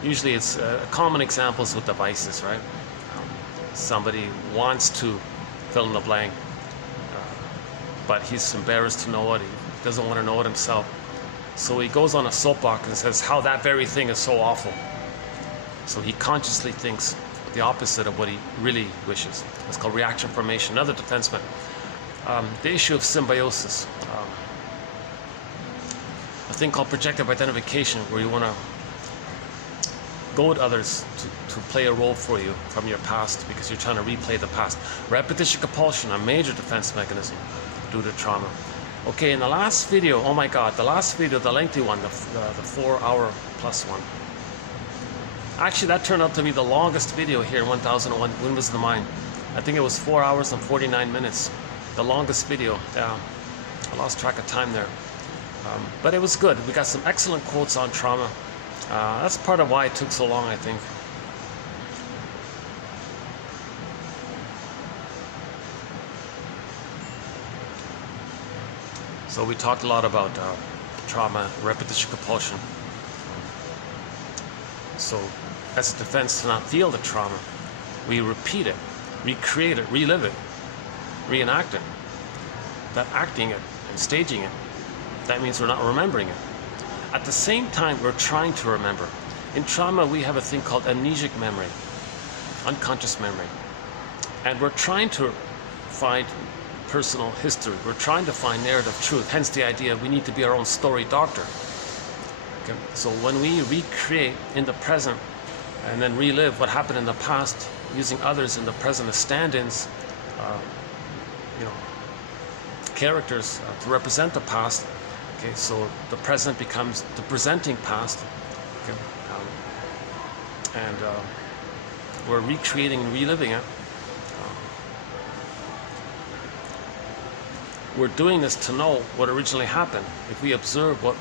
Usually, it's common examples with devices, right? Somebody wants to fill in the blank, but he's embarrassed to know it. He doesn't want to know it himself, so he goes on a soapbox and says how that very thing is so awful. So he consciously thinks the opposite of what he really wishes. It's called reaction formation. Another defense mechanism. The issue of symbiosis. A thing called projective identification, where you want to goad others to play a role for you from your past because you're trying to replay the past. Repetition compulsion, a major defense mechanism due to trauma. Okay, in the last video, oh my God, the last video, the lengthy one, the 4-hour plus one. Actually, that turned out to be the longest video here in 1001 Windmills of the Mind. I think it was 4 hours and 49 minutes. The longest video. Yeah, I lost track of time there. But it was good. We got some excellent quotes on trauma. That's part of why it took so long, I think. So we talked a lot about trauma, repetition compulsion. So as a defense to not feel the trauma, we repeat it, recreate it, relive it, reenact it. That acting it and staging it, that means we're not remembering it. At the same time, we're trying to remember. In trauma, we have a thing called amnesic memory, unconscious memory. And we're trying to find personal history. We're trying to find narrative truth, hence the idea we need to be our own story doctor. Okay? So when we recreate in the present and then relive what happened in the past, using others in the present as stand-ins, characters to represent the past. Okay, so the present becomes the presenting past. Okay, and we're recreating and reliving it. We're doing this to know what originally happened. If we observe what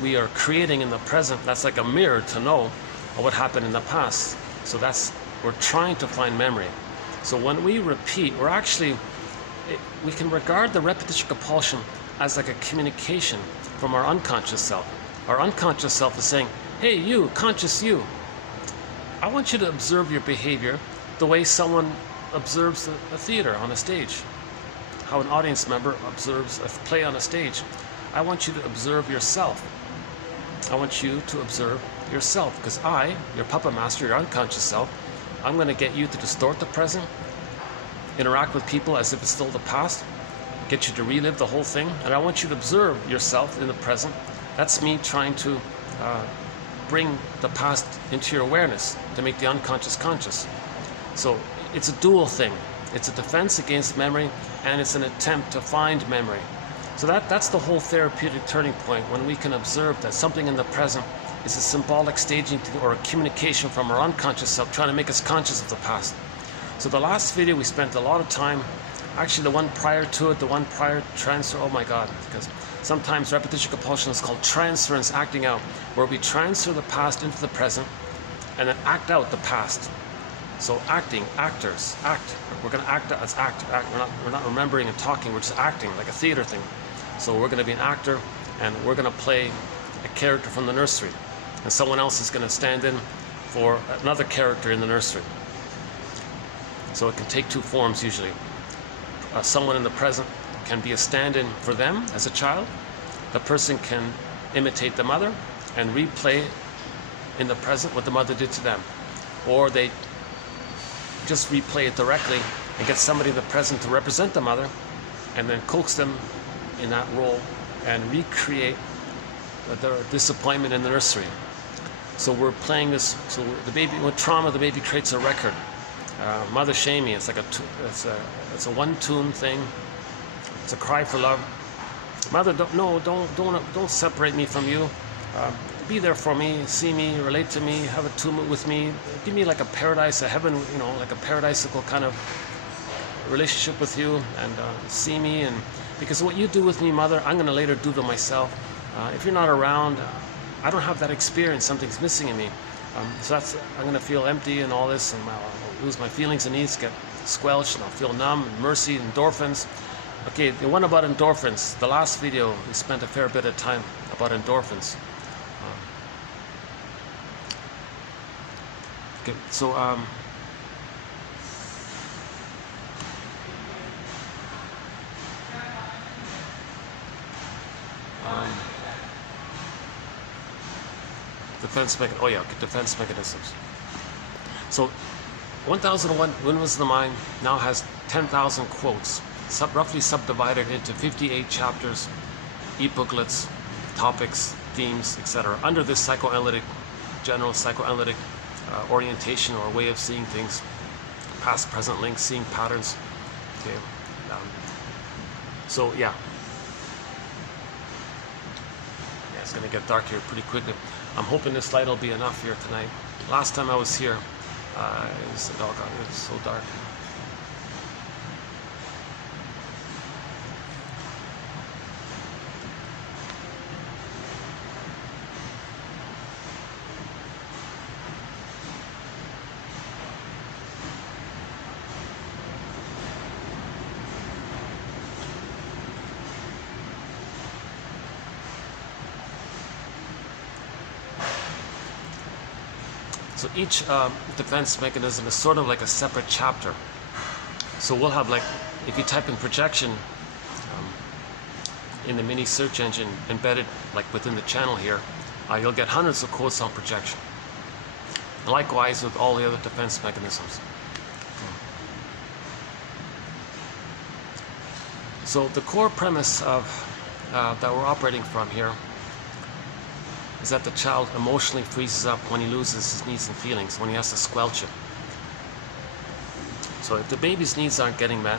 we are creating in the present, that's like a mirror to know what happened in the past. So we're trying to find memory. So when we repeat, we can regard the repetition compulsion as like a communication from our unconscious self. Our unconscious self is saying, "Hey, you, conscious you, I want you to observe your behavior the way someone observes a theater on a stage, how an audience member observes a play on a stage. I want you to observe yourself. I want you to observe yourself, because your puppet master, your unconscious self, I'm going to get you to distort the present, interact with people as if it's still the past, get you to relive the whole thing, and I want you to observe yourself in the present. That's me trying to bring the past into your awareness, to make the unconscious conscious. So it's a dual thing. It's a defense against memory, and it's an attempt to find memory. So that's the whole therapeutic turning point, when we can observe that something in the present is a symbolic staging or a communication from our unconscious self trying to make us conscious of the past. So the last video we spent a lot of time, actually the one prior to it, the one prior to transfer, oh my God, because sometimes repetition compulsion is called transference, acting out, where we transfer the past into the present and then act out the past. So acting, actors, act. We're going to act as act. We're not remembering and talking, we're just acting like a theater thing. So we're going to be an actor, and we're going to play a character from the nursery, and someone else is going to stand in for another character in the nursery. So it can take two forms usually. Someone in the present can be a stand-in for them as a child. The person can imitate the mother and replay in the present what the mother did to them. Or they just replay it directly and get somebody in the present to represent the mother, and then coax them in that role and recreate their disappointment in the nursery. So we're playing this. So the baby, with trauma, the baby creates a record. Mother shaming. It's like it's a one-tune thing. It's a cry for love. Mother, don't separate me from you. Be there for me, see me, relate to me, have a tune with me. Give me like a paradise, a heaven, you know, like a paradisical kind of relationship with you, and see me. And because what you do with me, Mother, I'm going to later do to myself. If you're not around, I don't have that experience. Something's missing in me. So I'm going to feel empty and all this, and I'll lose my feelings and needs, get squelched, and I'll feel numb, and mercy, endorphins. Okay, the one about endorphins, the last video, we spent a fair bit of time about endorphins. Okay, so defense mechanisms. So 1001 Windmills of the Mind now has 10,000 quotes, roughly subdivided into 58 chapters, e-booklets, topics, themes, etc. under this psychoanalytic, general psychoanalytic orientation or way of seeing things, past, present links, seeing patterns. Okay. So yeah, it's going to get dark here pretty quickly. I'm hoping this light will be enough here tonight. Last time I was here, it was so dark. So each defense mechanism is sort of like a separate chapter. So we'll have, like, if you type in projection in the mini search engine embedded like within the channel here, you'll get hundreds of quotes on projection. Likewise with all the other defense mechanisms. So the core premise of that we're operating from here is that the child emotionally freezes up when he loses his needs and feelings, when he has to squelch it. So if the baby's needs aren't getting met,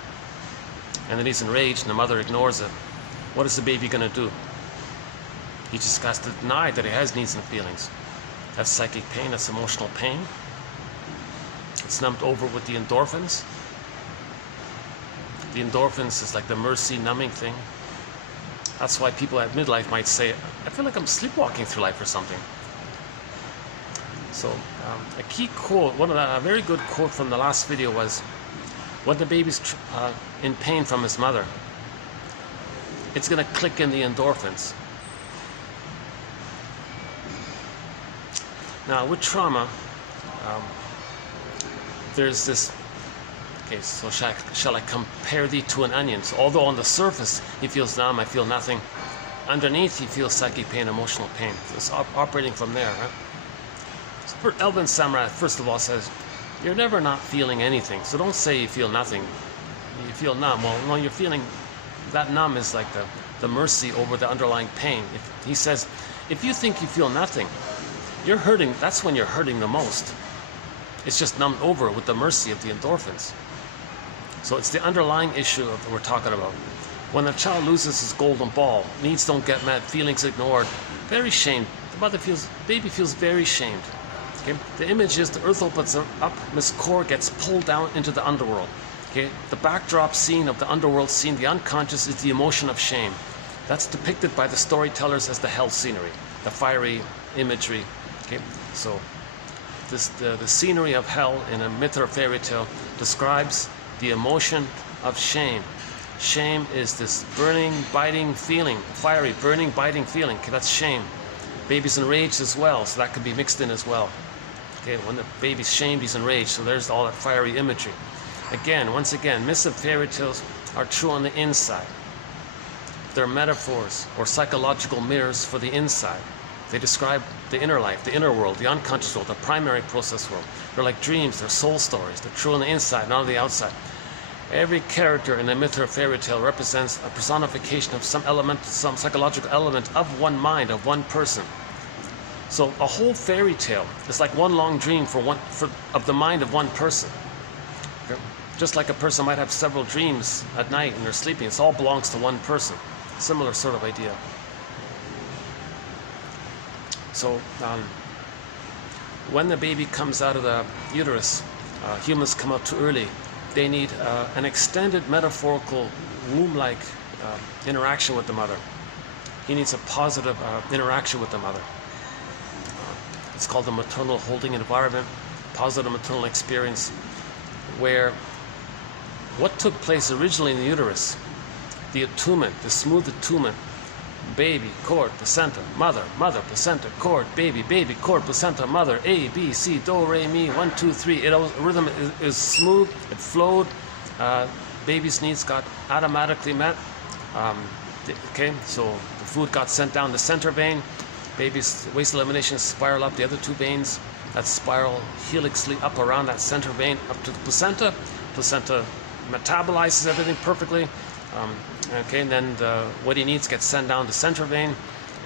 and then he's enraged and the mother ignores it, what is the baby going to do? He just has to deny that he has needs and feelings. That's psychic pain, that's emotional pain. It's numbed over with the endorphins. The endorphins is like the mercy numbing thing. That's why people at midlife might say, I feel like I'm sleepwalking through life or something. So a key quote, a very good quote from the last video was, when the baby's in pain from his mother, it's going to click in the endorphins. Now with trauma, there's this, okay, so shall I compare thee to an onion? So although on the surface he feels numb, I feel nothing, underneath he feels psychic pain, emotional pain. So it's operating from there. Right? So for Elvin Samrat, first of all, says, you're never not feeling anything. So don't say you feel nothing. You feel numb. Well, no, you're feeling, that numb is like the mercy over the underlying pain. He says, if you think you feel nothing, you're hurting. That's when you're hurting the most. It's just numbed over with the mercy of the endorphins. So it's the underlying issue that we're talking about. When a child loses his golden ball, needs don't get met, feelings ignored, very shamed. Baby feels very shamed. Okay? The image is the earth opens up, Miss Core gets pulled down into the underworld. Okay? The backdrop scene of the underworld scene, the unconscious, is the emotion of shame. That's depicted by the storytellers as the hell scenery, the fiery imagery. Okay? So the scenery of hell in a myth or fairy tale describes the emotion of shame. Shame is this burning, biting feeling, fiery, burning, biting feeling. Okay, that's shame. Baby's enraged as well, so that could be mixed in as well. Okay, when the baby's shamed, he's enraged, so there's all that fiery imagery. Again, once again, myths and fairy tales are true on the inside. They're metaphors or psychological mirrors for the inside. They describe the inner life, the inner world, the unconscious world, the primary process world. They're like dreams, they're soul stories. They're true on the inside, not on the outside. Every character in a myth or fairy tale represents a personification of some element, some psychological element of one mind, of one person. So a whole fairy tale is like one long dream of the mind of one person. Okay? Just like a person might have several dreams at night when they're sleeping, it all belongs to one person. Similar sort of idea. So when the baby comes out of the uterus, humans come out too early. They need an extended metaphorical womb-like interaction with the mother. He needs a positive interaction with the mother. It's called the maternal holding environment, positive maternal experience, where what took place originally in the uterus, the attunement, the smooth attunement, baby, cord, placenta, mother, mother, placenta, cord, baby, baby, cord, placenta, mother, A, B, C, do, re, mi, 1, 2, 3. Rhythm is smooth, it flowed. Baby's needs got automatically met. Okay, so the food got sent down the center vein. Baby's waste elimination spiral up the other two veins. That spiral helixly up around that center vein up to the placenta. Placenta metabolizes everything perfectly. Okay, and then what he needs gets sent down the center vein,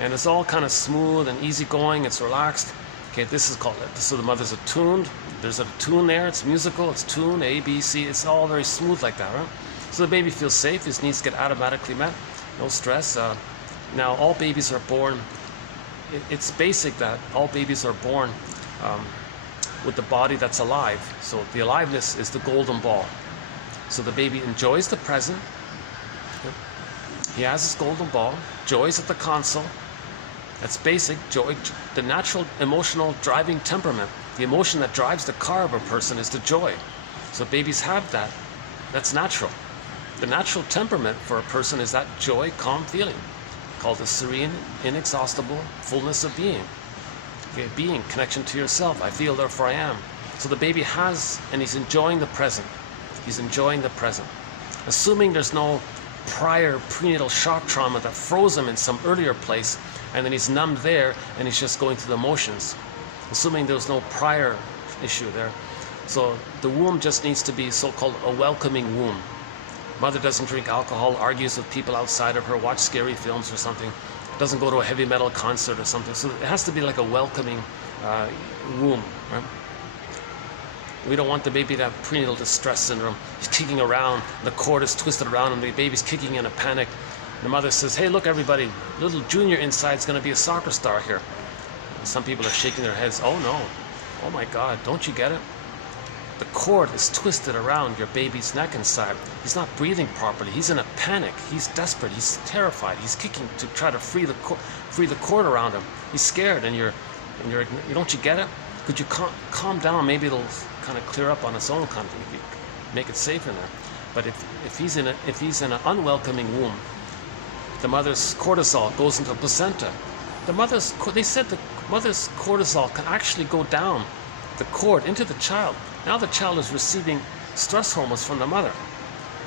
and it's all kind of smooth and easygoing. It's relaxed. Okay, this is called, so the mother's attuned. There's a tune there. It's musical. It's tuned. A, B, C. It's all very smooth like that, right? So the baby feels safe. His needs get automatically met. No stress. Now all babies are born. It's basic that all babies are born with the body that's alive. So the aliveness is the golden ball. So the baby enjoys the present. He has his golden ball, joys at the console. That's basic joy. The natural emotional driving temperament, the emotion that drives the car of a person, is the joy. So babies have that. That's natural. The natural temperament for a person is that joy, calm feeling, called the serene, inexhaustible fullness of being. Okay, being, connection to yourself. I feel, therefore I am. So the baby has, and he's enjoying the present. He's enjoying the present. Assuming there's no prior prenatal shock trauma that froze him in some earlier place, and then he's numbed there and he's just going through the motions. Assuming there's no prior issue there. So the womb just needs to be so-called a welcoming womb. Mother doesn't drink alcohol, argues with people outside of her, watch scary films or something, doesn't go to a heavy metal concert or something. So it has to be like a welcoming womb, right? We don't want the baby to have prenatal distress syndrome. He's kicking around, the cord is twisted around him, the baby's kicking in a panic. The mother says, hey, look everybody, little junior inside's gonna be a soccer star here. And some people are shaking their heads, oh no, oh my God, don't you get it? The cord is twisted around your baby's neck inside. He's not breathing properly, he's in a panic, he's desperate, he's terrified, he's kicking to try to free the cord around him. He's scared and don't you get it? Could you calm down? Maybe it'll kind of clear up on its own, kind of make it safe in there. But if he's in an unwelcoming womb, the mother's cortisol goes into the placenta. They said the mother's cortisol can actually go down the cord into the child. Now the child is receiving stress hormones from the mother.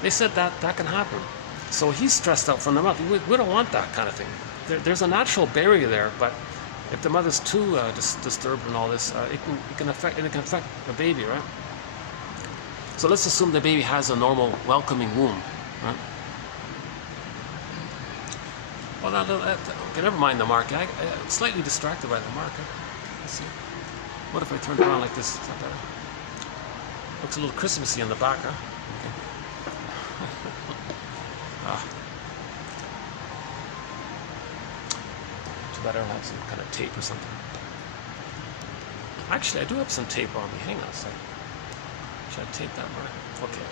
They said that can happen. So he's stressed out from the mother. We don't want that kind of thing. There's a natural barrier there, but if the mother's too disturbed and all this, it can affect the baby, right? So let's assume the baby has a normal, welcoming womb, right? Well, okay, never mind the market. I'm slightly distracted by the market. Let's see. What if I turned around like this? Is that better? Looks a little Christmassy in the back, huh? Okay. Too bad I don't have some kind of tape or something. Actually, I do have some tape on me. Hang on a second. Should I tape that more? Okay.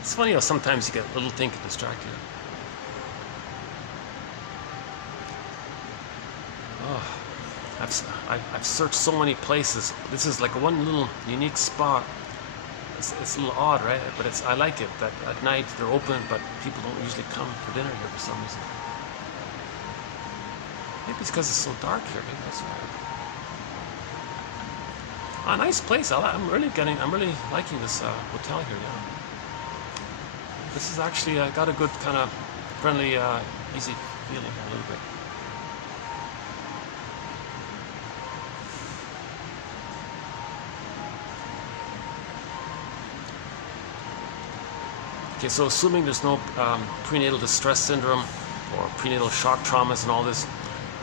It's funny how sometimes you get a little thing to distract you. Oh, I've searched so many places. This is like one little unique spot. It's a little odd, right? But I like it that at night they're open, but people don't usually come for dinner here for some reason. Maybe it's because it's so dark here. Maybe that's why. A nice place. I'm really liking this hotel here. Yeah. This is actually got a good kind of friendly, easy feeling here a little bit. Okay, so assuming there's no prenatal distress syndrome or prenatal shock traumas and all this,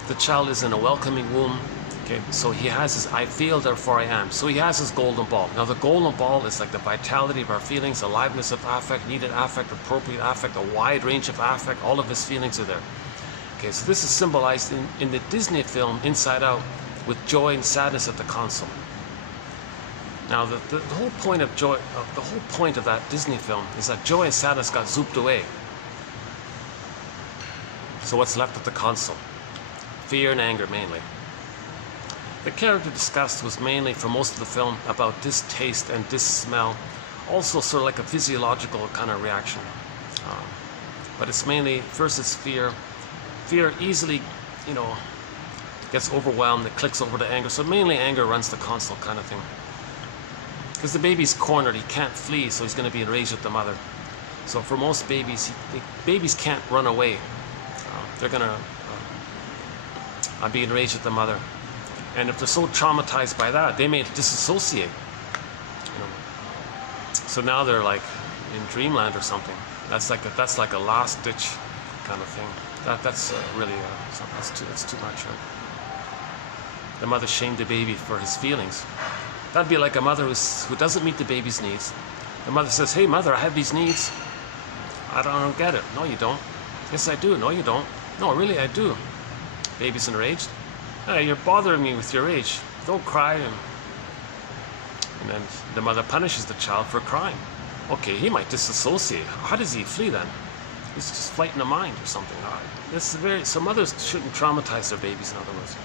the child is in a welcoming womb. Okay, so he has his I feel, therefore I am. So he has his golden ball. Now the golden ball is like the vitality of our feelings, aliveness of affect, needed affect, appropriate affect, a wide range of affect. All of his feelings are there. Okay, so this is symbolized in the Disney film Inside Out with joy and sadness at the console. Now the whole point of that Disney film is that joy and sadness got zooped away. So what's left at the console? Fear and anger mainly. The character discussed was mainly, for most of the film, about distaste and dissmell, also sort of like a physiological kind of reaction. But it's mainly, first it's fear. Fear easily, gets overwhelmed, it clicks over to anger. So mainly anger runs the console kind of thing. Because the baby's cornered, he can't flee, so he's going to be enraged at the mother. So for most babies, babies can't run away. They're going to be enraged at the mother. And if they're so traumatized by that, they may disassociate. So now they're like in dreamland or something. That's like a last ditch kind of thing. That's really that's too much. Right? The mother shamed the baby for his feelings. That'd be like a mother who doesn't meet the baby's needs. The mother says, "Hey mother, I have these needs." I don't get it. No, you don't. Yes, I do. No, you don't. No, really, I do. Baby's enraged. Hey, you're bothering me with your rage. Don't cry. And then the mother punishes the child for crying. Okay, he might disassociate. How does he flee then? He's just fighting the mind or something. So mothers shouldn't traumatize their babies, in other words.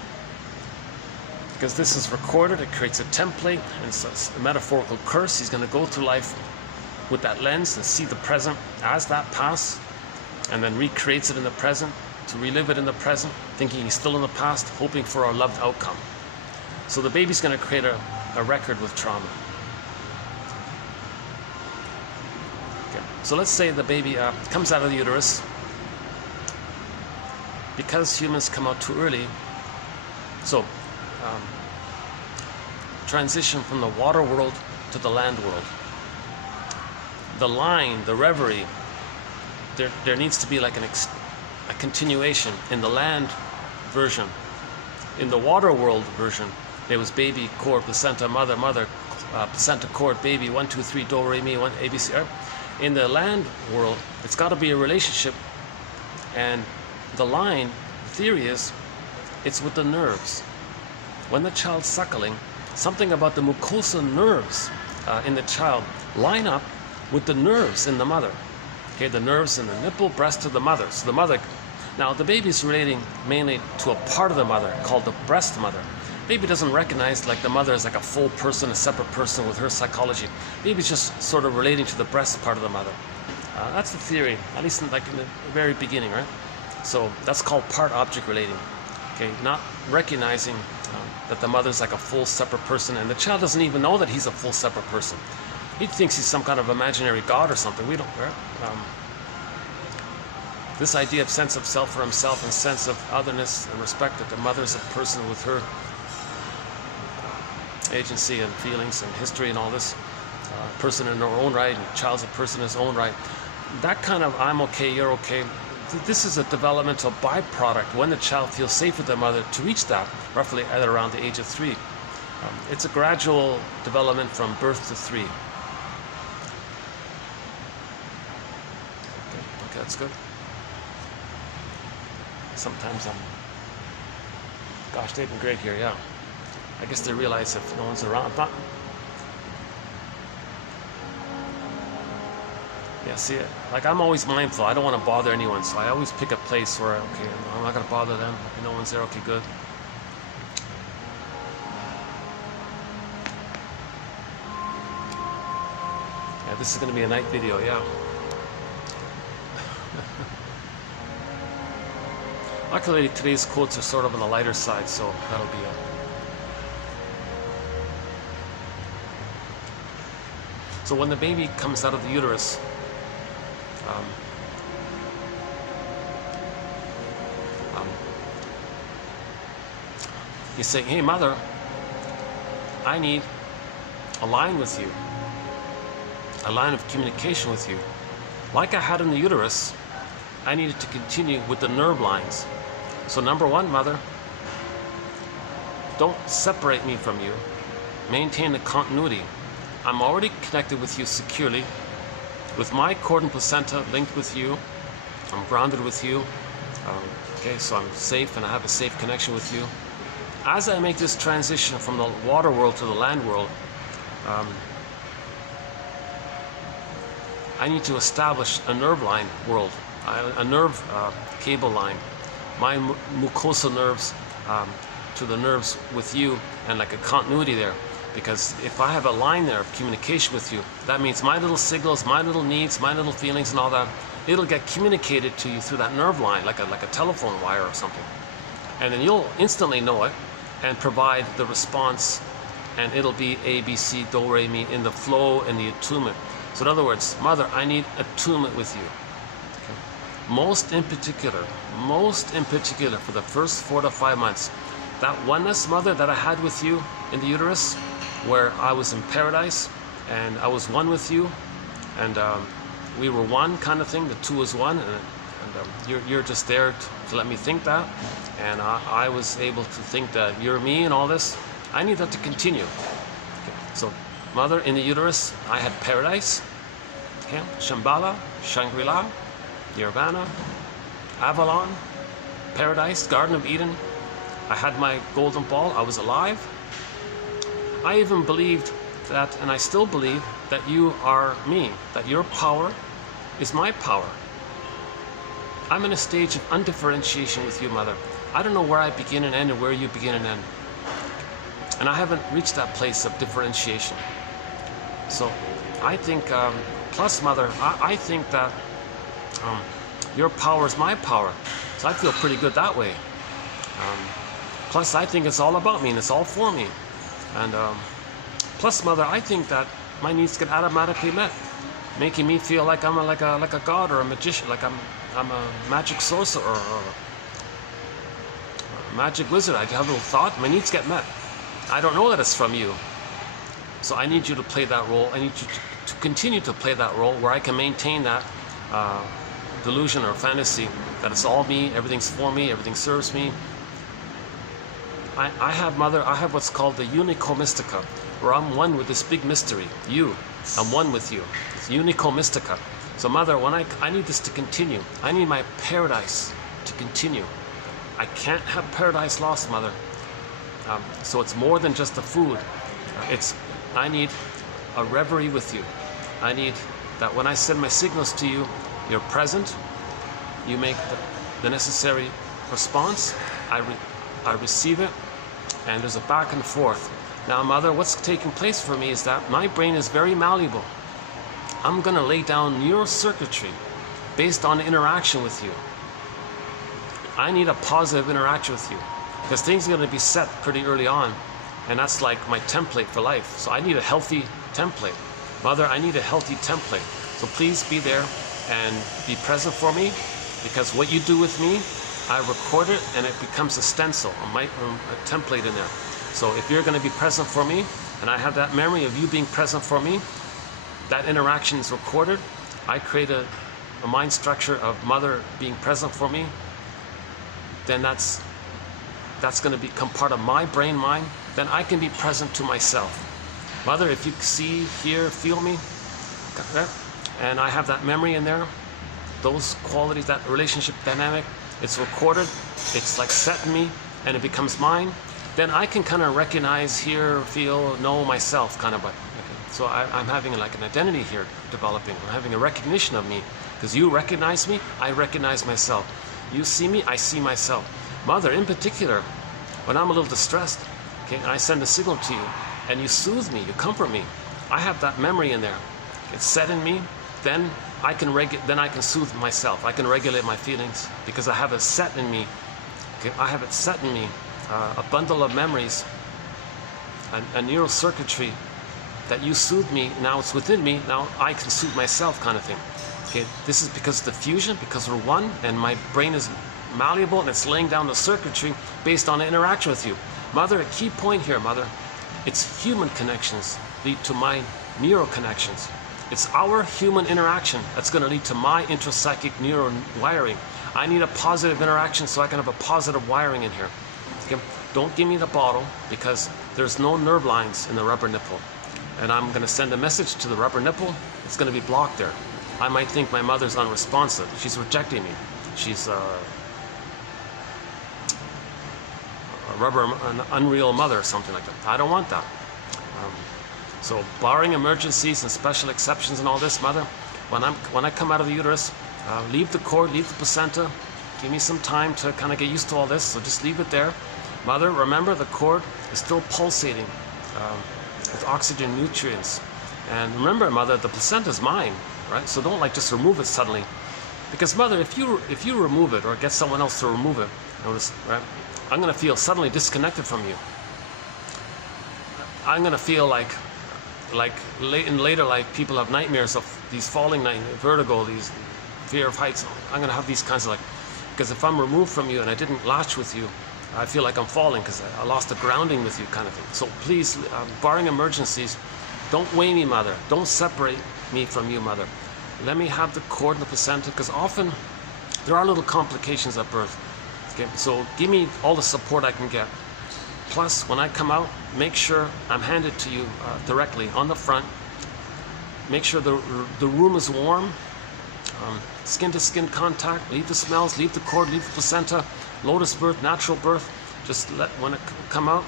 Because this is recorded, it creates a template, and it's a metaphorical curse. He's going to go through life with that lens and see the present as that past, and then recreates it in the present, to relive it in the present, thinking he's still in the past, hoping for a loved outcome. So the baby's going to create a record with trauma. Okay. So let's say the baby comes out of the uterus. Because humans come out too early, so transition from the water world to the land world. The line, the reverie, there needs to be like a continuation. In the land version, in the water world version, there was baby, cord, placenta, mother, placenta, cord, baby, 1, 2, 3, do, re, mi, 1, A, B, C. In the land world, it's got to be a relationship, and the line, the theory is, it's with the nerves. When the child's suckling, something about the mucosa nerves in the child line up with the nerves in the mother. Okay, the nerves in the nipple, breast of the mother. So the mother, now the baby's relating mainly to a part of the mother called the breast mother. Baby doesn't recognize like the mother is like a full person, a separate person with her psychology. Baby's just sort of relating to the breast part of the mother. That's the theory, at least in the very beginning, right? So that's called part-object relating. Okay, not recognizing that the mother's like a full separate person, and the child doesn't even know that he's a full separate person. He thinks he's some kind of imaginary god or something. We don't. Right? This idea of sense of self for himself and sense of otherness and respect that the mother's a person with her agency and feelings and history and all this, person in her own right, and the child's a person in his own right. That kind of I'm okay, you're okay, this is a developmental byproduct when the child feels safe with their mother to reach that, roughly at around the age of 3. It's a gradual development from birth to 3. Okay, that's good. Sometimes gosh, they've been great here, yeah. I guess they realize if no one's around. Yeah, see, like I'm always mindful. I don't want to bother anyone, so I always pick a place where, okay, I'm not going to bother them. Okay, no one's there, okay, good. Yeah, this is going to be a night video, yeah. Luckily, today's quotes are sort of on the lighter side, so that'll be it. So when the baby comes out of the uterus, he's saying, hey mother, I need a line with you, a line of communication with you. Like I had in the uterus, I needed to continue with the nerve lines. So number 1, mother, don't separate me from you. Maintain the continuity. I'm already connected with you securely, with my cord and placenta linked with you. I'm grounded with you. Okay, so I'm safe and I have a safe connection with you. As I make this transition from the water world to the land world, I need to establish a nerve line world, a nerve cable line. My mucosal nerves to the nerves with you, and like a continuity there. Because if I have a line there of communication with you, that means my little signals, my little needs, my little feelings and all that, it'll get communicated to you through that nerve line, like a telephone wire or something. And then you'll instantly know it and provide the response, and it'll be A, B, C, do, re, mi in the flow and the attunement. So in other words, mother, I need attunement with you. Okay. Most in particular for the first 4 to 5 months, that oneness, mother, that I had with you in the uterus, where I was in paradise and I was one with you, and we were one kind of thing, the two is one, and you're just there to let me think that, and I was able to think that you're me and all this. I need that to continue. Okay. So mother, in the uterus, I had paradise, okay? Shambhala, Shangri-La, Nirvana, Avalon, paradise, Garden of Eden. I had my golden ball, I was alive. I even believed that, and I still believe, that you are me, that your power is my power. I'm in a stage of undifferentiation with you, mother. I don't know where I begin and end and where you begin and end. And I haven't reached that place of differentiation. So I think, plus mother, I think that your power is my power. So I feel pretty good that way. Plus I think it's all about me and it's all for me. And plus mother, I think that my needs get automatically met, making me feel like I'm like a god or a magician, like I'm a magic sorcerer or a magic wizard. I have a little thought, my needs get met. I don't know that it's from you. So I need you to play that role. I need you to continue to play that role where I can maintain that delusion or fantasy that it's all me, everything's for me, everything serves me. I have, mother, I have what's called the unico mystica, where I'm one with this big mystery, you. I'm one with you. It's unico mystica. So mother, when I need this to continue, I need my paradise to continue. I can't have paradise lost, mother. So it's more than just the food. I need a reverie with you. I need that when I send my signals to you, you're present, you make the necessary response, I receive it, and there's a back and forth. Now, mother, what's taking place for me is that my brain is very malleable. I'm going to lay down neural circuitry based on interaction with you. I need a positive interaction with you because things are going to be set pretty early on, and that's like my template for life. So I need a healthy template. Mother, I need a healthy template. So please be there and be present for me, because what you do with me, I record it and it becomes a stencil, a template in there. So if you're going to be present for me, and I have that memory of you being present for me, that interaction is recorded. I create a a mind structure of mother being present for me, then that's going to become part of my brain mind. Then I can be present to myself. Mother, if you see, hear, feel me, and I have that memory in there, those qualities, that relationship dynamic, it's recorded, it's like set in me, and it becomes mine, then I can kind of recognize, hear, feel, know myself, kind of. Okay. So I'm having like an identity here developing. I'm having a recognition of me. Because you recognize me, I recognize myself. You see me, I see myself. Mother, in particular, when I'm a little distressed, okay, I send a signal to you, and you soothe me, you comfort me. I have that memory in there. It's set in me. Then I can soothe myself. I can regulate my feelings because I have it set in me. Okay, I have it set in me, a bundle of memories, a neural circuitry that you soothe me. Now it's within me. Now I can soothe myself, kind of thing. Okay, this is because of the fusion, because we're one, and my brain is malleable, and it's laying down the circuitry based on the interaction with you. Mother, a key point here, Mother, it's human connections lead to my neural connections. It's our human interaction that's going to lead to my intrapsychic neural wiring. I need a positive interaction so I can have a positive wiring in here. Okay? Don't give me the bottle, because there's no nerve lines in the rubber nipple. And I'm going to send a message to the rubber nipple. It's going to be blocked there. I might think my mother's unresponsive. She's rejecting me. She's an unreal mother or something like that. I don't want that. So barring emergencies and special exceptions and all this, Mother, when I come out of the uterus, leave the cord, leave the placenta. Give me some time to kind of get used to all this, so just leave it there. Mother, remember the cord is still pulsating with oxygen, nutrients. And remember, Mother, the placenta is mine, right? So don't just remove it suddenly. Because Mother, if you remove it or get someone else to remove it, notice, right? I'm going to feel suddenly disconnected from you. I'm going to feel like in later life, people have nightmares of these falling vertigo, these fear of heights. I'm going to have these kinds of because if I'm removed from you and I didn't latch with you, I feel like I'm falling because I lost the grounding with you, kind of thing. So please, barring emergencies, don't weigh me, Mother. Don't separate me from you, Mother. Let me have the cord and the placenta, because often there are little complications at birth. Okay, so give me all the support I can get. Plus, when I come out, make sure I'm handed to you directly on the front. Make sure the room is warm, skin-to-skin contact. Leave the smells, leave the cord, leave the placenta. Lotus birth, natural birth. Just when it come out,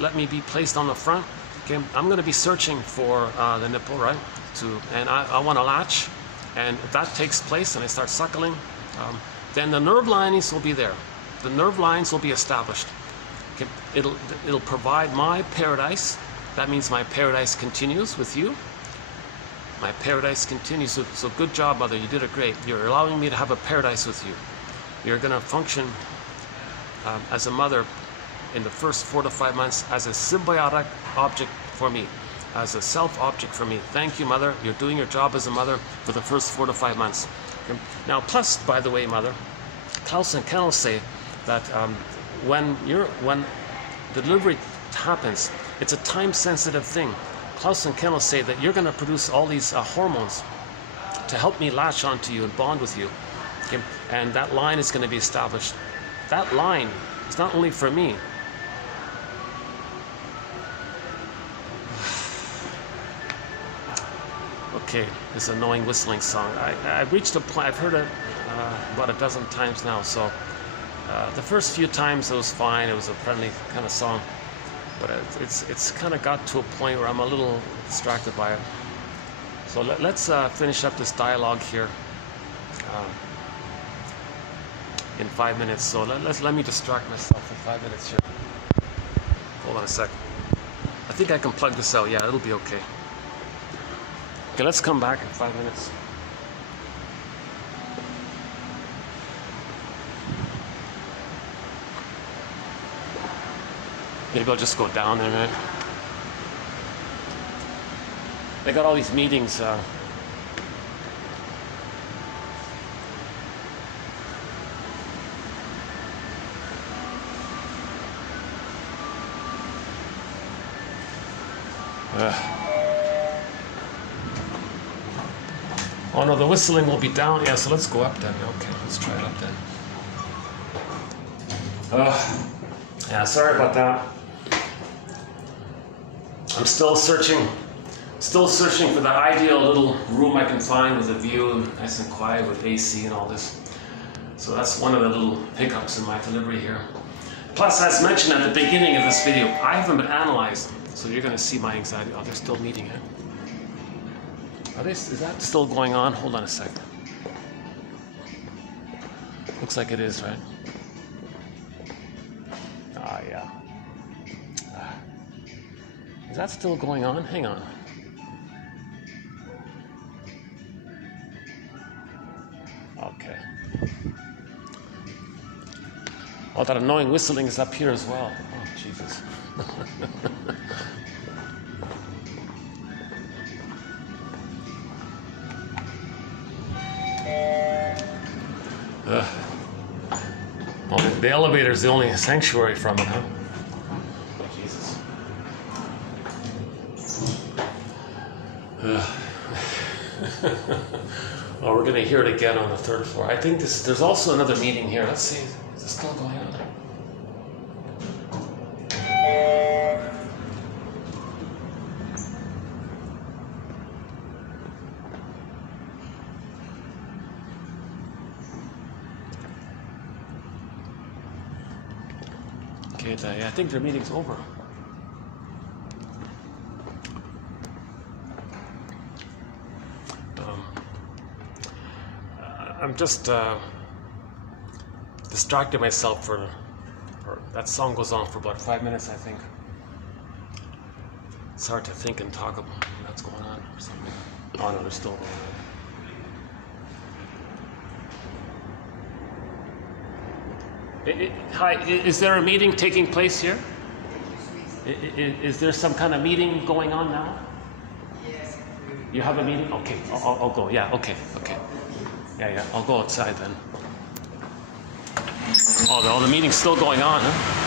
let me be placed on the front. Okay, I'm going to be searching for the nipple, right? And I want to latch, and if that takes place and I start suckling, then the nerve linings will be there. The nerve lines will be established. Okay, it'll provide my paradise. That means my paradise continues with you. My paradise continues. So good job, Mother. You did it great. You're allowing me to have a paradise with you. You're going to function as a mother in the first 4 to 5 months as a symbiotic object for me, as a self-object for me. Thank you, Mother. You're doing your job as a mother for the first 4 to 5 months. Okay. Now, plus, by the way, Mother, Klaus and Kennel say that when delivery happens, it's a time-sensitive thing. Klaus and Kennel say that you're going to produce all these hormones to help me latch onto you and bond with you. Okay? And that line is going to be established. That line is not only for me. Okay, this annoying whistling song. I've reached a point, I've heard it about a dozen times now, so the first few times it was fine, it was a friendly kind of song, but it's kind of got to a point where I'm a little distracted by it. So let's finish up this dialogue here in 5 minutes. So let me distract myself for 5 minutes here. Hold on a sec. I think I can plug this out. Yeah, it'll be okay. Okay, let's come back in 5 minutes. Maybe I'll just go down in a minute. They got all these meetings. Oh no, the whistling will be down. Yeah, so let's go up then. Okay, let's try it up then. Yeah, sorry about that. I'm still searching for the ideal little room I can find with a view, nice and quiet with AC and all this. So that's one of the little hiccups in my delivery here. Plus, as mentioned at the beginning of this video, I haven't been analyzed, so you're going to see my anxiety. Oh, they're still meeting it. Is that still going on? Hold on a second. Looks like it is, right? Ah, yeah. Is that still going on? Hang on. Okay. Oh, that annoying whistling is up here as well. Oh, Jesus. Well, the elevator is the only sanctuary from it, huh? Jesus. Oh, we're going to hear it again on the third floor. I think there's also another meeting here. Let's see. Is it still going on? Okay, I think their meeting's over. I'm just distracted myself for that song goes on for about 5 minutes, I think. It's hard to think and talk about what's going on or something. Oh no, they're still going on. Hi, is there a meeting taking place here? Is there some kind of meeting going on now? Yes. You have a meeting? Okay, I'll go. Yeah, okay. Yeah, I'll go outside then. Oh, the meeting's still going on, huh?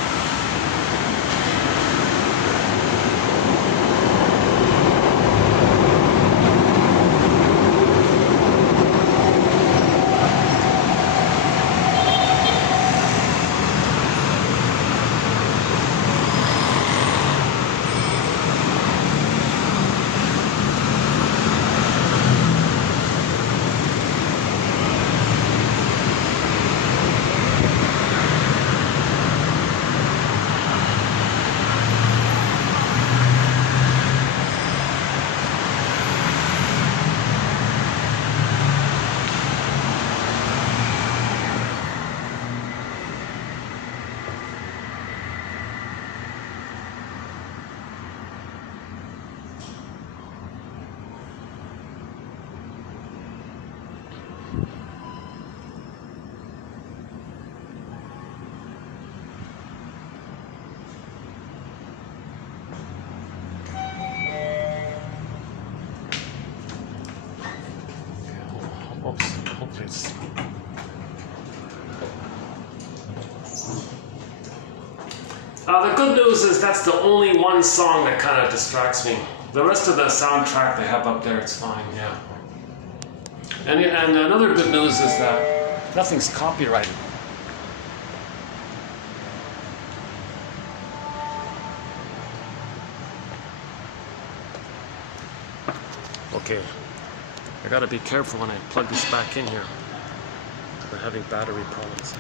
The good news is that's the only one song that kind of distracts me. The rest of the soundtrack they have up there, it's fine, yeah. And another good news is that nothing's copyrighted. Okay, I gotta be careful when I plug this back in here. I've been having battery problems.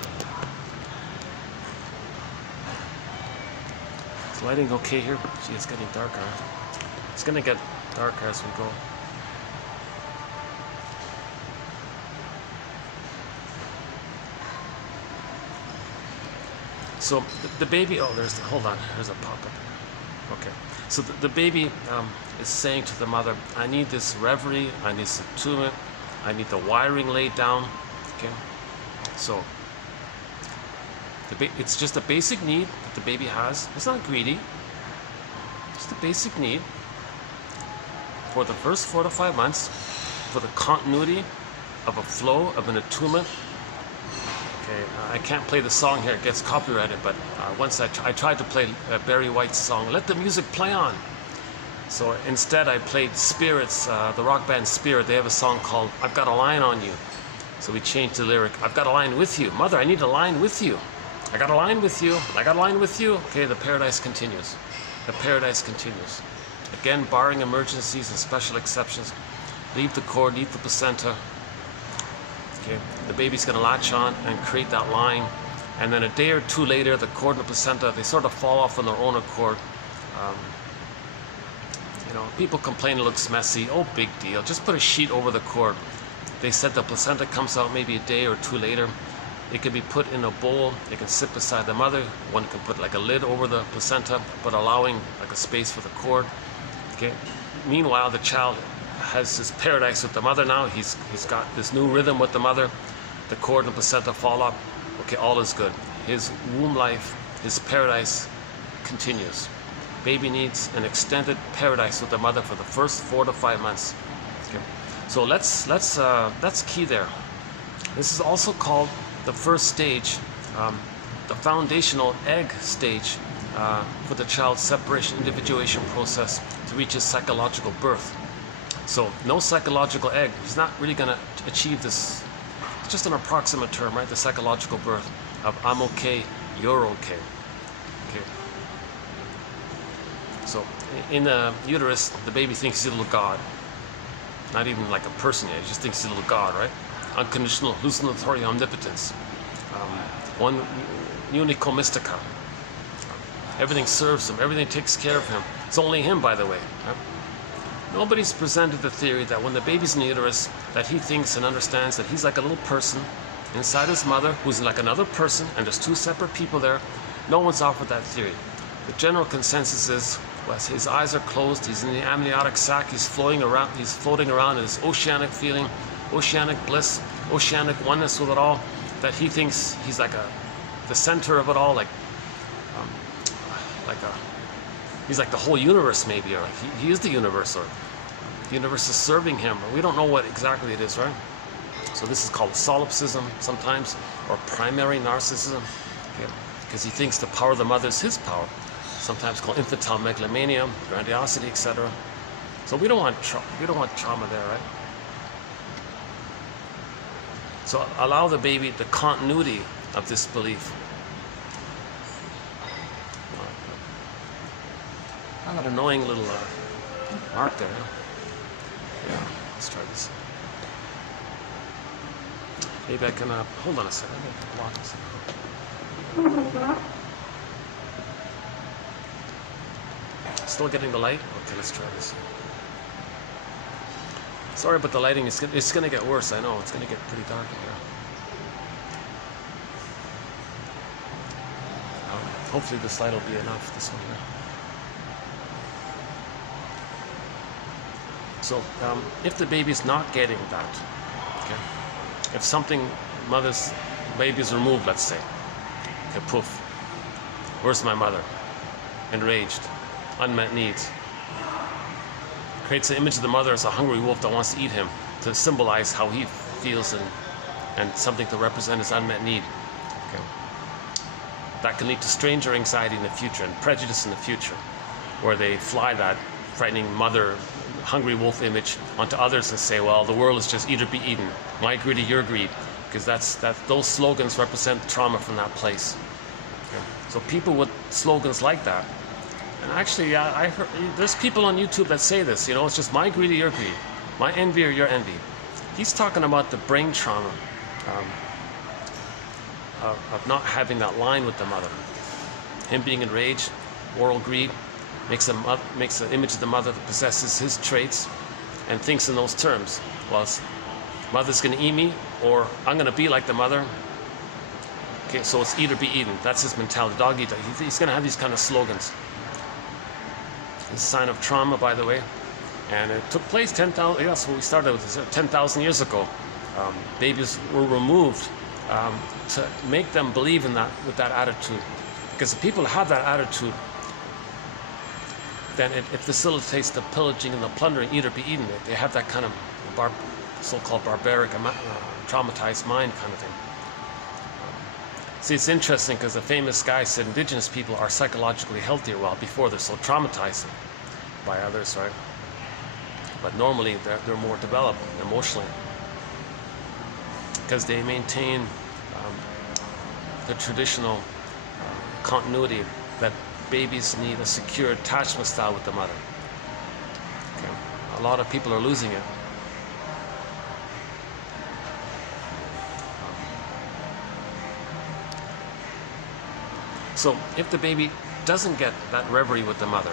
Is lighting okay here? Gee, it's getting darker. It's gonna get darker as we go. So the baby, hold on, there's a pop-up. Okay, so the baby is saying to the mother, I need this reverie, I need some attunement, I need the wiring laid down, okay? So, it's just a basic need that the baby has. It's not greedy, just a basic need for the first 4 to 5 months, for the continuity of a flow, of an attunement. Okay, I can't play the song here, it gets copyrighted, but once I tried to play Barry White's song, Let the Music Play On. So instead I played Spirits, the rock band Spirit. They have a song called I've Got a Line on You. So we changed the lyric, I've got a line with you. Mother, I need a line with you. I got a line with you. I got a line with you. Okay, the paradise continues. The paradise continues. Again, barring emergencies and special exceptions, leave the cord, leave the placenta. Okay, the baby's going to latch on and create that line. And then a day or two later, the cord and the placenta, they sort of fall off on their own accord. You know, people complain it looks messy. Oh, big deal. Just put a sheet over the cord. They said the placenta comes out maybe a day or two later. It can be put in a bowl. It can sit beside the mother. One can put like a lid over the placenta, but allowing like a space for the cord. Okay. Meanwhile, the child has his paradise with the mother now. He's got this new rhythm with the mother. The cord and the placenta fall up. Okay, all is good. His womb life, his paradise continues. Baby needs an extended paradise with the mother for the first 4 to 5 months. Okay. So that's key there. This is also called the first stage, the foundational egg stage for the child's separation individuation process to reach his psychological birth. So no psychological egg. He's not really going to achieve this. It's just an approximate term, right? The psychological birth of I'm okay, you're okay. Okay. So in the uterus, the baby thinks he's a little god. Not even like a person yet. He just thinks he's a little god, right? Unconditional hallucinatory omnipotence. One unico mystica. Everything serves him. Everything takes care of him. It's only him, by the way. Right? Nobody's presented the theory that when the baby's in the uterus, that he thinks and understands that he's like a little person inside his mother, who's like another person, and there's two separate people there. No one's offered that theory. The general consensus is, well, his eyes are closed, he's in the amniotic sac, he's floating around in this oceanic feeling, oceanic bliss, oceanic oneness with it all, that he thinks he's like the center of it all, he's like the whole universe maybe, or like he is the universe, or the universe is serving him, or we don't know what exactly it is, right? So this is called solipsism sometimes, or primary narcissism, okay? Because he thinks the power of the mother is his power, sometimes called infantile megalomania, grandiosity, etc. So we don't want trauma there, right? So allow the baby the continuity of this belief. Got that annoying little mark there. Yeah, let's try this. Maybe I can, hold on a second, I can block this. Still getting the light? Okay, let's try this. Sorry about the lighting, it's going to get worse, I know. It's going to get pretty dark in here. Hopefully this light will be enough, this one here. So, if the baby's not getting that, okay, if something, baby is removed, let's say, okay, poof, where's my mother? Enraged, unmet needs. Creates an image of the mother as a hungry wolf that wants to eat him, to symbolize how he feels and something to represent his unmet need. Okay. That can lead to stranger anxiety in the future and prejudice in the future, where they fly that frightening mother, hungry wolf image onto others and say, well, the world is just eat or be eaten. My greed or your greed. Because those slogans represent trauma from that place. Okay. So people with slogans like that, and actually I heard, there's people on YouTube that say this, you know, it's just my greed or your greed, my envy or your envy. He's talking about the brain trauma of not having that line with the mother. Him being enraged, oral greed, makes an image of the mother that possesses his traits and thinks in those terms. Well, mother's going to eat me, or I'm going to be like the mother. Okay, so it's eat or be eaten. That's his mentality. Dog eat. He's going to have these kind of slogans. It's a sign of trauma, by the way. And it took place 10,000, that's what we started with, 10,000 years ago. Babies were removed to make them believe in that, with that attitude. Because if people have that attitude, then it facilitates the pillaging and the plundering, eat or be eaten. They have that kind of so-called barbaric, traumatized mind kind of thing. See, it's interesting because a famous guy said indigenous people are psychologically healthier, well, before they're so traumatized. by others, right? But normally they're more developed emotionally because they maintain the traditional continuity that babies need a secure attachment style with the mother. Okay. A lot of people are losing it. So if the baby doesn't get that reverie with the mother,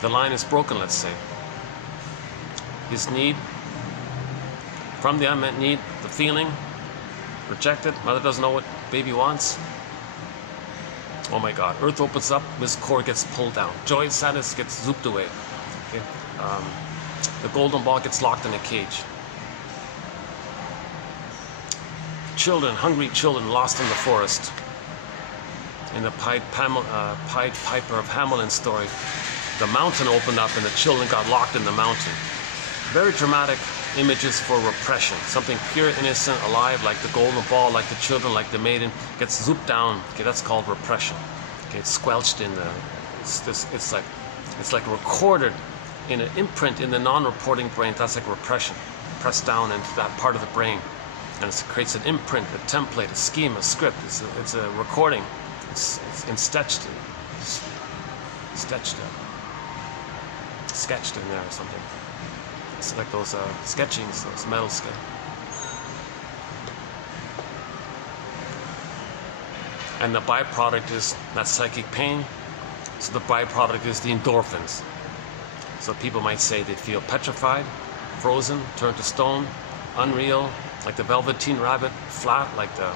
the line is broken, let's say. His need, from the unmet need, the feeling, rejected, mother doesn't know what baby wants. Oh my God, earth opens up, this cord gets pulled down. Joy and sadness gets zooped away. Okay? The golden ball gets locked in a cage. Children, hungry children lost in the forest. In the Pied Piper of Hamelin story, the mountain opened up and the children got locked in the mountain. Very dramatic images for repression. Something pure, innocent, alive, like the golden ball, like the children, like the maiden, gets zooped down. Okay, that's called repression. Okay, it's squelched in the. It's like recorded in an imprint in the non-reporting brain. That's like repression, pressed down into that part of the brain, and it creates an imprint, a template, a scheme, a script. It's a recording. It's sketched in there or something. It's like those sketchings, those metal sketch. And the byproduct is that psychic pain. So the byproduct is the endorphins. So people might say they feel petrified, frozen, turned to stone, unreal, like the Velveteen Rabbit, flat, like the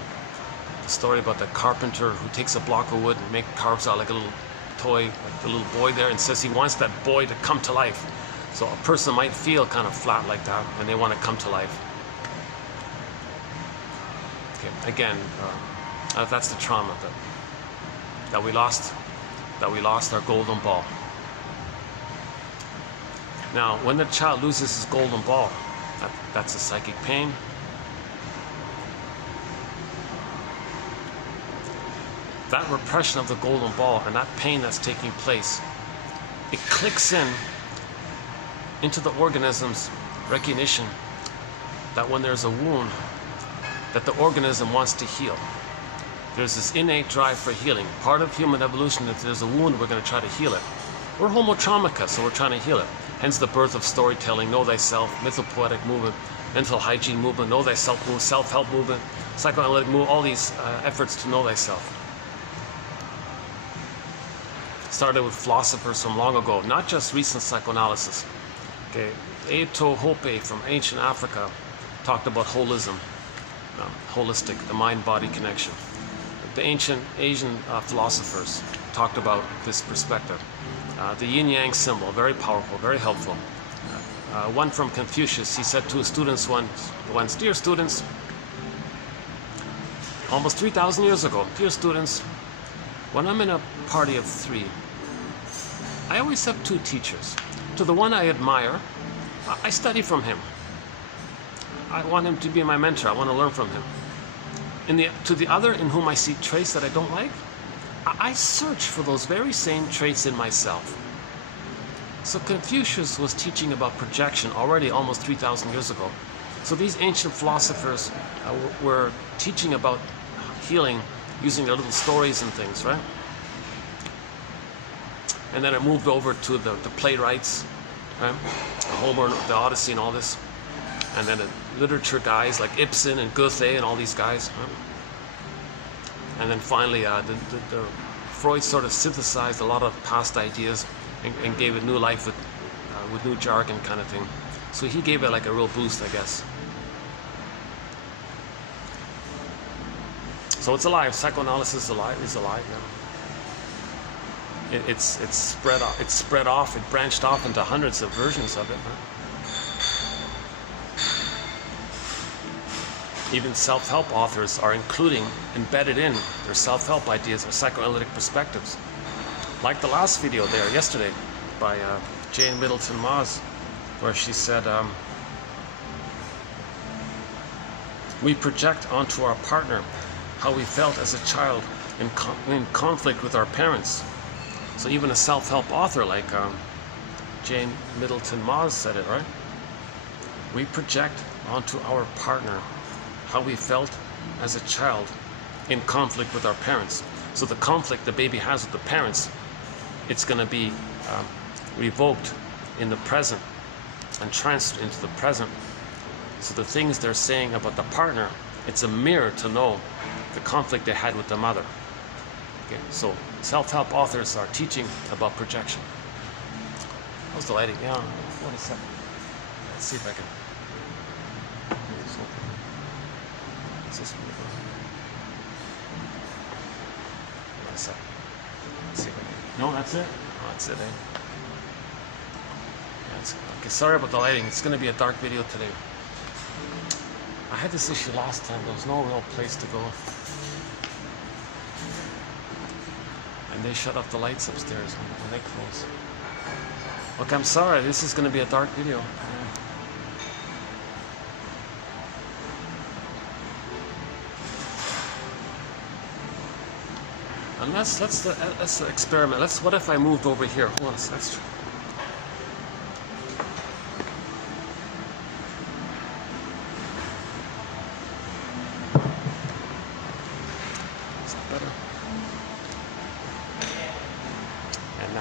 story about the carpenter who takes a block of wood and carves out like a little toy, like the little boy there, and says he wants that boy to come to life. So a person might feel kind of flat like that, and they want to come to life. Okay, again, that's the trauma that we lost our golden ball. Now, when the child loses his golden ball, that's a psychic pain. That repression of the golden ball and that pain that's taking place, it clicks into the organism's recognition that when there's a wound, that the organism wants to heal. There's this innate drive for healing. Part of human evolution, if there's a wound, we're going to try to heal it. We're homo traumica, so we're trying to heal it. Hence the birth of storytelling, know thyself, mythopoetic movement, mental hygiene movement, know thyself movement, self-help movement, psychoanalytic movement, all these efforts to know thyself. Started with philosophers from long ago, not just recent psychoanalysis. Okay, Eto Hope from ancient Africa talked about holism, holistic, the mind-body connection. The ancient Asian philosophers talked about this perspective. The yin-yang symbol, very powerful, very helpful. One from Confucius, he said to his students once, "Dear students, almost 3,000 years ago, dear students, when I'm in a party of 3, I always have 2 teachers. To the one I admire, I study from him. I want him to be my mentor. I want to learn from him. To the other in whom I see traits that I don't like, I search for those very same traits in myself." So Confucius was teaching about projection already almost 3,000 years ago. So these ancient philosophers were teaching about healing using their little stories and things, right? And then it moved over to the playwrights, right? Homer, the Odyssey and all this. And then the literature guys like Ibsen and Goethe and all these guys. Right? And then finally, the Freud sort of synthesized a lot of past ideas and gave it new life with new jargon kind of thing. So he gave it like a real boost, I guess. So it's alive. Psychoanalysis is alive now. It's spread off. It branched off into hundreds of versions of it. Huh? Even self-help authors are embedded in their self-help ideas or psychoanalytic perspectives. Like the last video there yesterday by J Middelton-Moz, where she said, "We project onto our partner how we felt as a child in conflict with our parents. So even a self-help author like J Middelton-Moz said it, right? We project onto our partner how we felt as a child in conflict with our parents. So the conflict the baby has with the parents, it's going to be revoked in the present and transferred into the present. So the things they're saying about the partner, it's a mirror to know the conflict they had with the mother. Okay, so self-help authors are teaching about projection. How's the lighting? Yeah, wait a second. Let's see if I can. What's this one? Wait a second. Let's see if I can. No, that's it. Oh, that's it. Okay, sorry about the lighting. It's going to be a dark video today. I had this issue last time. There was no real place to go. And they shut off the lights upstairs when they close. Look, I'm sorry. This is going to be a dark video. Yeah. And let's experiment. What if I moved over here? Hold on, that's true.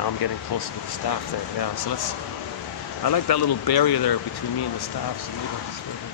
I'm getting closer to the staff there. Yeah, so I like that little barrier there between me and the staff. So maybe I'll just wait here.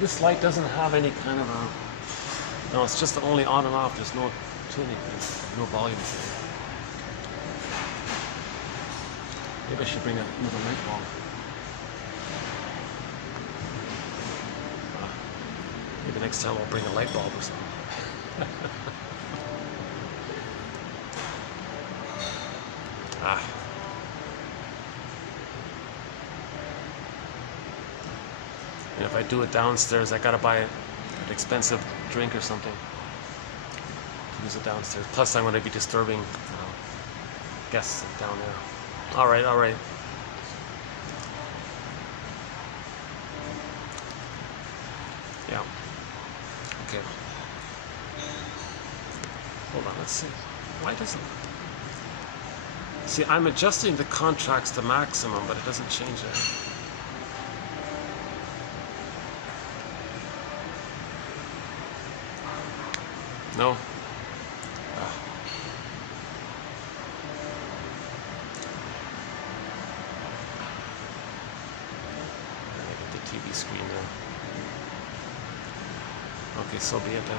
This light doesn't have any kind of a... No, it's just only on and off. There's no tuning, no volume to it. Maybe I should bring another light bulb. Maybe next time I'll bring a light bulb or something. And if I do it downstairs, I gotta buy an expensive drink or something to use it downstairs. Plus, I'm gonna be disturbing guests down there. All right, all right. Yeah. Okay. Hold on. Let's see. Why doesn't? See, I'm adjusting the contracts to maximum, but it doesn't change it. No. I get the TV screen there. Okay, so be it then.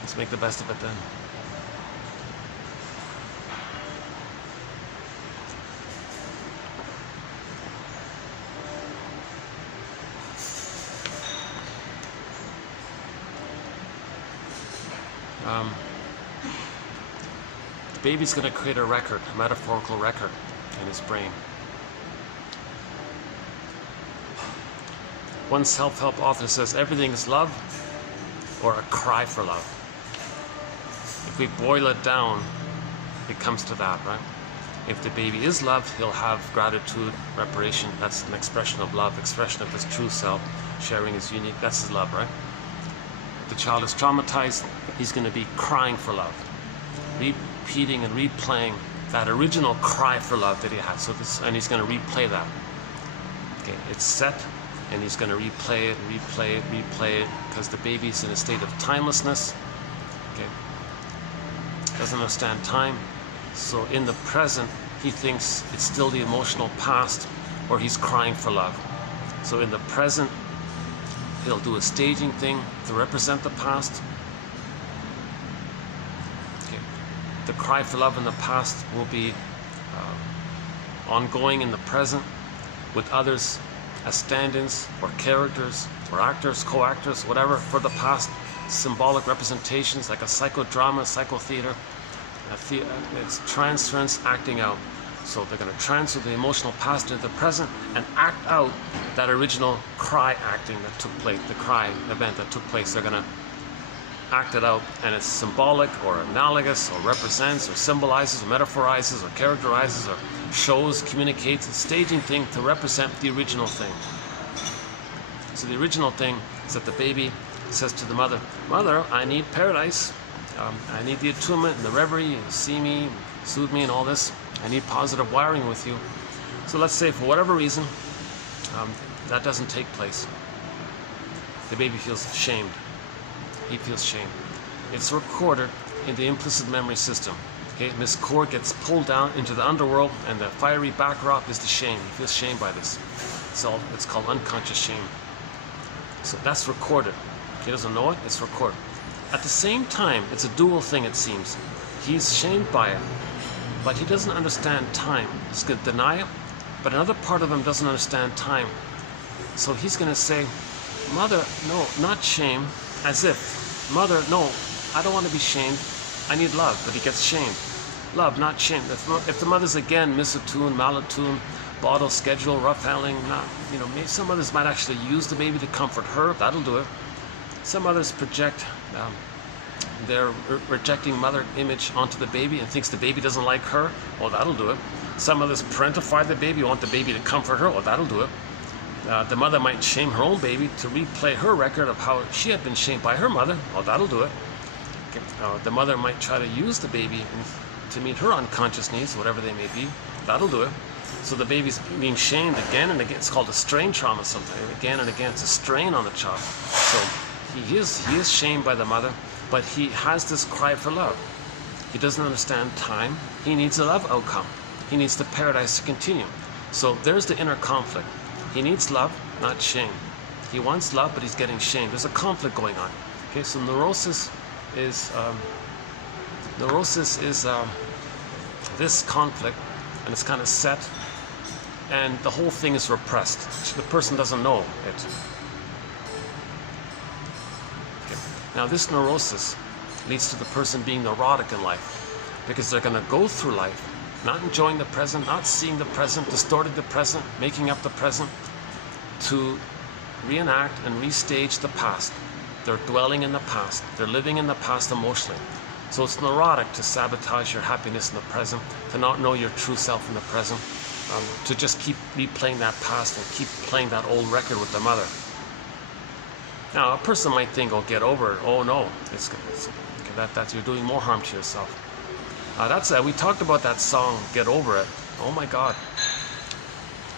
Let's make the best of it then. The baby's going to create a record, a metaphorical record in his brain. One self-help author says everything is love or a cry for love. If we boil it down, it comes to that, right? If the baby is loved, he'll have gratitude, reparation. That's an expression of love, expression of his true self. Sharing is unique. That's his love, right? The child is traumatized, he's going to be crying for love, repeating and replaying that original cry for love that he had. So and he's going to replay that. Okay, it's set, and he's going to replay it, replay it, replay it, because the baby's in a state of timelessness. Okay, doesn't understand time. So in the present, he thinks it's still the emotional past, or he's crying for love. So in the present, he'll do a staging thing to represent the past. Okay. The cry for love in the past will be ongoing in the present with others as stand-ins or characters or actors, co-actors, whatever, for the past. symbolic representations like a psychodrama, psychotheater. It's transference, acting out. So they're going to transfer the emotional past into the present and act out that original cry acting that took place, the cry event that took place. They're going to act it out, and it's symbolic or analogous or represents or symbolizes or metaphorizes or characterizes or shows, communicates, a staging thing to represent the original thing. So the original thing is that the baby says to the mother, "Mother, I need paradise. I need the attunement and the reverie, you see me, soothe me and all this. I need positive wiring with you." So let's say for whatever reason, that doesn't take place. The baby feels shamed. He feels shame. It's recorded in the implicit memory system. Okay, Miss Core gets pulled down into the underworld, and the fiery backdrop is the shame. He feels shame by this. It's called unconscious shame. So that's recorded. He doesn't know it, it's recorded. At the same time, it's a dual thing, it seems. He's shamed by it, but he doesn't understand time. He's going to deny it, but another part of him doesn't understand time. So he's going to say, "Mother, no, not shame," as if, "Mother, no, I don't want to be shamed. I need love," but he gets shamed. Love, not shame. If the mother's again misattuned, malattuned, bottle schedule, rough handling, not, maybe some mothers might actually use the baby to comfort her. That'll do it. Some others project their rejecting mother image onto the baby and thinks the baby doesn't like her. Well, that'll do it. Some others parentify the baby, want the baby to comfort her. Well, that'll do it. The mother might shame her own baby to replay her record of how she had been shamed by her mother. Well, that'll do it. The mother might try to use the baby to meet her unconscious needs, whatever they may be. That'll do it. So the baby's being shamed again and again. It's called a strain trauma sometimes. Again and again, it's a strain on the child. So he is shamed by the mother, but he has this cry for love. He doesn't understand time. He needs a love outcome. He needs the paradise to continue. So there's the inner conflict. He needs love, not shame. He wants love, but he's getting shamed. There's a conflict going on. Okay, so neurosis is this conflict, and it's kind of set, and the whole thing is repressed. The person doesn't know it. Okay. Now this neurosis leads to the person being neurotic in life, because they're going to go through life not enjoying the present, not seeing the present, distorting the present, making up the present to reenact and restage the past. They're dwelling in the past. They're living in the past emotionally. So it's neurotic to sabotage your happiness in the present, to not know your true self in the present, to just keep replaying that past and keep playing that old record with the mother. Now, a person might think, "Oh, get over it." Oh no, that's you're doing more harm to yourself. We talked about that song, "Get Over It." Oh my God!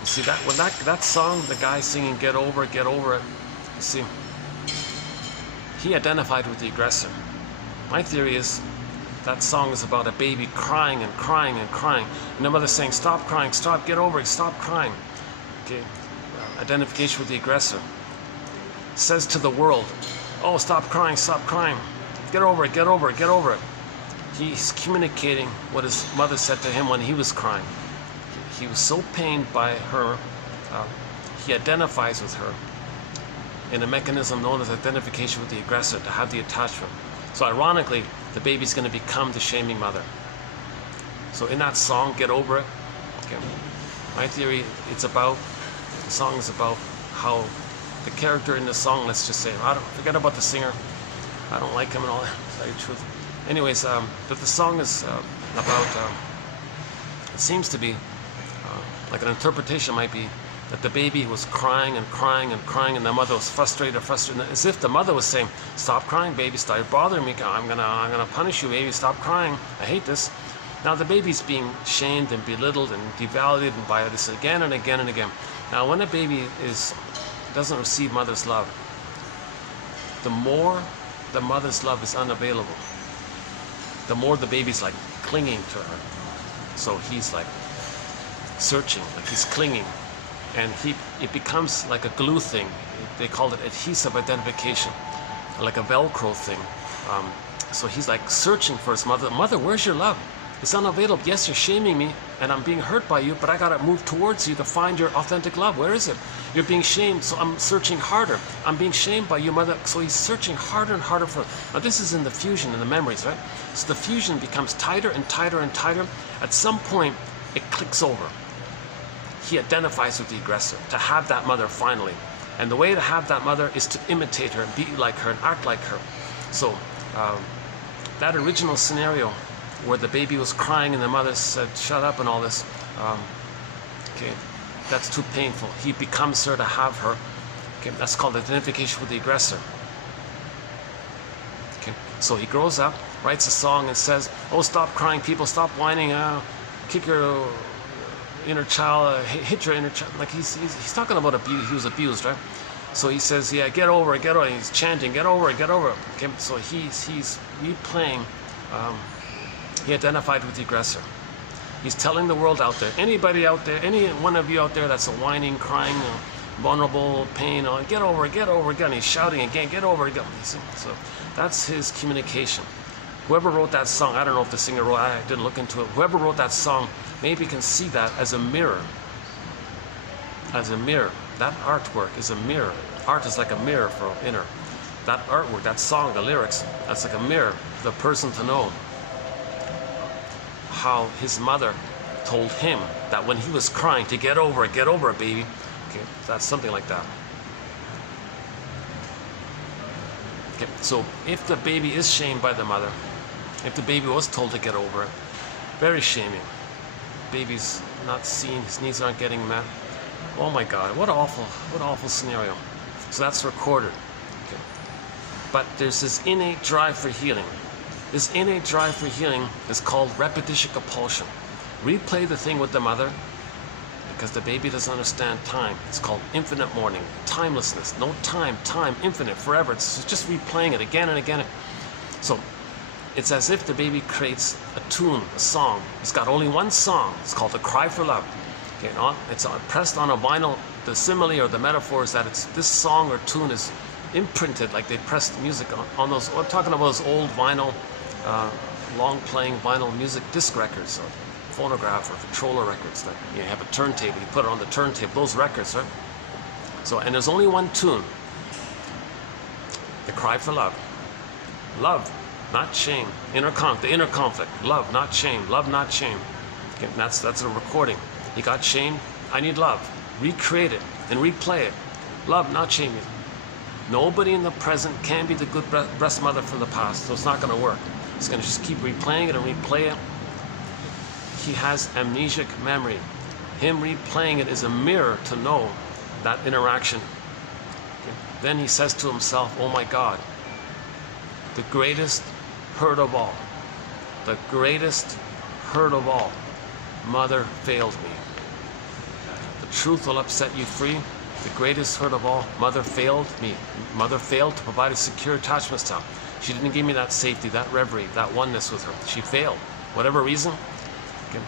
You see that song, the guy singing "Get Over It, Get Over It." You see, he identified with the aggressor. My theory is that song is about a baby crying and crying and crying, and the mother saying, "Stop crying, stop, get over it, stop crying." Okay, identification with the aggressor. Says to the world, "Oh, stop crying, get over it, get over it, get over it." He's communicating what his mother said to him when he was crying. He was so pained by her, he identifies with her in a mechanism known as identification with the aggressor, to have the attachment. So ironically, the baby's going to become the shaming mother. So in that song, "Get Over It," okay, my theory, the song is about how the character in the song, let's just say, forget about the singer, I don't like him and all that, to tell you the truth. Anyways, but the song is about, it seems to be, like an interpretation might be, that the baby was crying and crying and crying, and the mother was frustrated, as if the mother was saying, "Stop crying, baby, stop bothering me, I'm gonna punish you, baby, stop crying, I hate this." Now the baby's being shamed and belittled and devalued by this again and again and again. Now when a baby doesn't receive mother's love, the more the mother's love is unavailable, the more the baby's like clinging to her. So he's like searching, like he's clinging, and it becomes like a glue thing. They call it adhesive identification, like a Velcro thing. So he's like searching for his mother. "Mother, where's your love? It's unavailable. Yes, you're shaming me and I'm being hurt by you, but I gotta move towards you to find your authentic love. Where is it? You're being shamed, so I'm searching harder. I'm being shamed by you, mother, so he's searching harder and harder for. Now this is in the fusion, in the memories, right? So the fusion becomes tighter and tighter and tighter. At some point, it clicks over. He identifies with the aggressor, to have that mother finally. And the way to have that mother is to imitate her, be like her, and act like her. So that original scenario where the baby was crying and the mother said, shut up and all this, okay, that's too painful. He becomes her to have her. Okay, that's called identification with the aggressor. Okay, so he grows up, writes a song and says, oh, stop crying, people, stop whining, kick your inner child, hit your inner child. Like he's talking about abuse. He was abused, right? So he says, yeah, get over it, get over it. He's chanting, get over it, get over it. Okay, so he's replaying. He identified with the aggressor. He's telling the world out there, anybody out there, any one of you out there that's a whining, crying, vulnerable, pain, get over it, get over it again. He's shouting again, get over it again. So that's his communication. Whoever wrote that song, I don't know if the singer wrote, I didn't look into it. Whoever wrote that song maybe can see that as a mirror. As a mirror. That artwork is a mirror. Art is like a mirror for inner. That artwork, that song, the lyrics, that's like a mirror for the person to know how his mother told him that when he was crying to get over it, baby. Okay, that's something like that. Okay, so if the baby is shamed by the mother, if the baby was told to get over it, very shaming. Baby's not seen, his needs aren't getting met. Oh my God, what awful scenario. So that's recorded. Okay. But there's this innate drive for healing. This innate drive for healing is called repetition compulsion. Replay the thing with the mother because the baby doesn't understand time. It's called infinite mourning, timelessness, no time, infinite, forever. It's just replaying it again and again. So it's as if the baby creates a tune, a song. It's got only one song. It's called The Cry for Love. Okay, it's pressed on a vinyl. The simile or the metaphor is that it's this song or tune is imprinted, like they pressed music on those. I'm talking about those old vinyl, long-playing vinyl music disc records, or phonograph or controller records. That you have a turntable, you put it on the turntable. Those records, right? So, and there's only one tune. The Cry for Love. Love, not shame. The inner conflict. Love, not shame. Love, not shame. Okay, that's a recording. He got shamed. I need love. Recreate it and replay it. Love, not shame. Nobody in the present can be the good breast mother from the past, so it's not going to work. It's going to just keep replaying it and replay it. He has amnesic memory. Him replaying it is a mirror to know that interaction. Okay. Then he says to himself, oh my God, the greatest hurt of all, the greatest hurt of all, mother failed me. The truth will upset you free. The greatest hurt of all, mother failed me. Mother failed to provide a secure attachment style. She didn't give me that safety, that reverie, that oneness with her. She failed, whatever reason. Okay.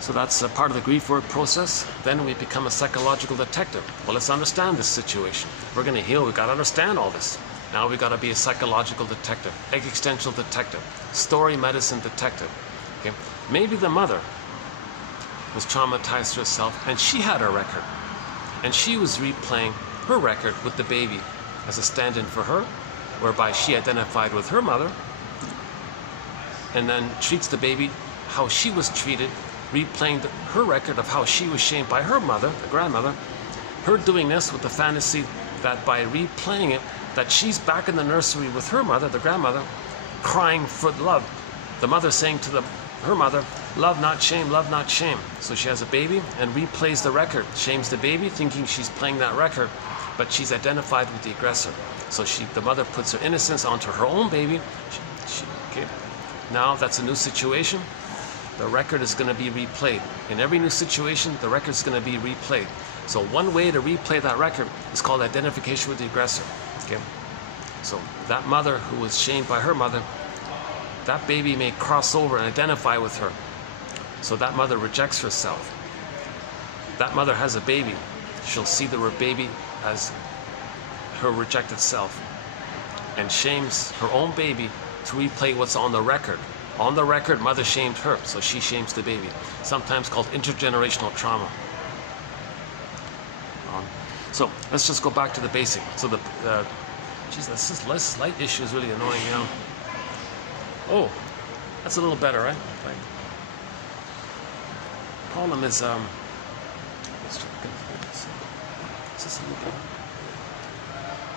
So that's a part of the grief work process. Then we become a psychological detective. Well, let's understand this situation. If we're going to heal, we've got to understand all this. Now we've got to be a psychological detective, existential detective, story medicine detective. Okay. Maybe the mother was traumatized herself and she had a record. And she was replaying her record with the baby as a stand-in for her, whereby she identified with her mother and then treats the baby how she was treated, replaying her record of how she was shamed by her mother, the grandmother, her doing this with the fantasy that by replaying it, that she's back in the nursery with her mother, the grandmother, crying for love. The mother saying to her mother, love not shame, love not shame. So she has a baby and replays the record, shames the baby, thinking she's playing that record, but she's identified with the aggressor. So the mother puts her innocence onto her own baby. Okay. Now that's a new situation. The record is going to be replayed. In every new situation, the record is going to be replayed. So one way to replay that record is called identification with the aggressor. Okay. So that mother who was shamed by her mother, that baby may cross over and identify with her. So that mother rejects herself. That mother has a baby. She'll see the baby as her rejected self and shames her own baby to replay what's on the record, On the record, mother shamed her, so she shames the baby. Sometimes called intergenerational trauma. So let's just go back to the basic. So geez, this light issue is really annoying, you know. Oh, that's a little better, right? Problem is, is this a little better?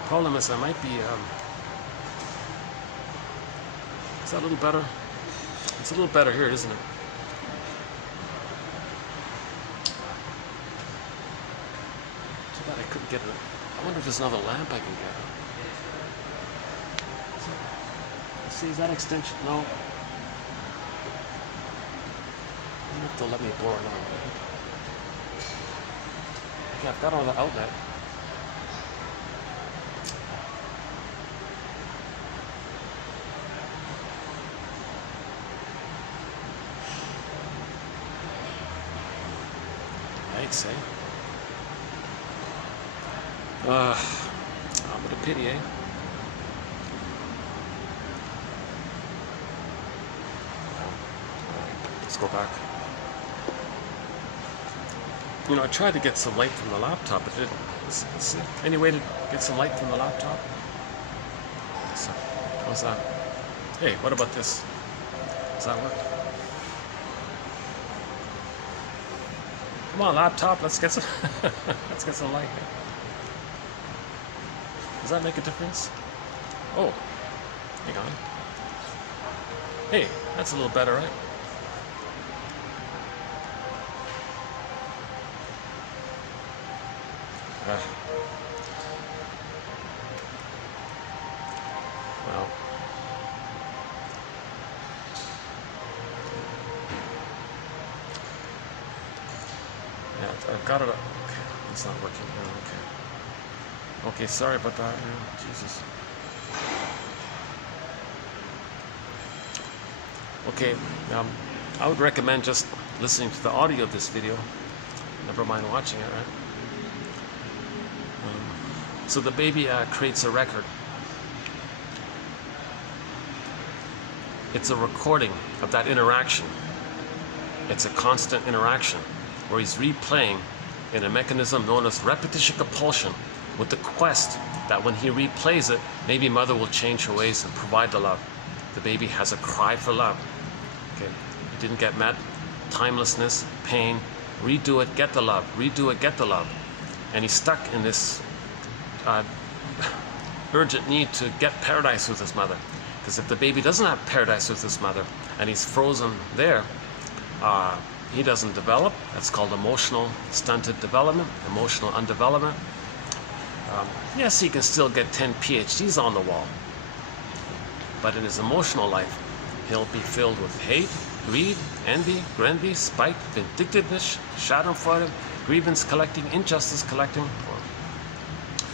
Problem is, I might be, is that a little better? It's a little better here, isn't it? Too bad I couldn't get it. I wonder if there's another lamp I can get. Let's see, is that extension? No. I wonder if they'll let me blow it on. Okay, I've got all the outlet. Yikes, eh? What a pity, eh? Let's go back. You know, I tried to get some light from the laptop, but it didn't. Let's see. Any way to get some light from the laptop? So, how's that? Hey, what about this? Does that work? Come on, laptop. Let's get some. Let's get some light here. Does that make a difference? Oh, hang on. Hey, that's a little better, right? Well, yeah, I've got it. Okay, it's not working. Oh, okay, sorry about that. Yeah, Jesus. Okay, I would recommend just listening to the audio of this video. Never mind watching it, right? So the baby creates a record. It's a recording of that interaction. It's a constant interaction where he's replaying in a mechanism known as repetition compulsion, with the quest that when he replays it, maybe mother will change her ways and provide the love. The baby has a cry for love. Okay, it didn't get met. Timelessness, pain, redo it, get the love, redo it, get the love. And he's stuck in this urgent need to get paradise with his mother. Because if the baby doesn't have paradise with his mother and he's frozen there, he doesn't develop. That's called emotional stunted development, emotional undevelopment. Yes, he can still get 10 PhDs on the wall, but in his emotional life, he'll be filled with hate, greed, envy, grenvy, spite, vindictiveness, schadenfreude, grievance collecting, injustice collecting.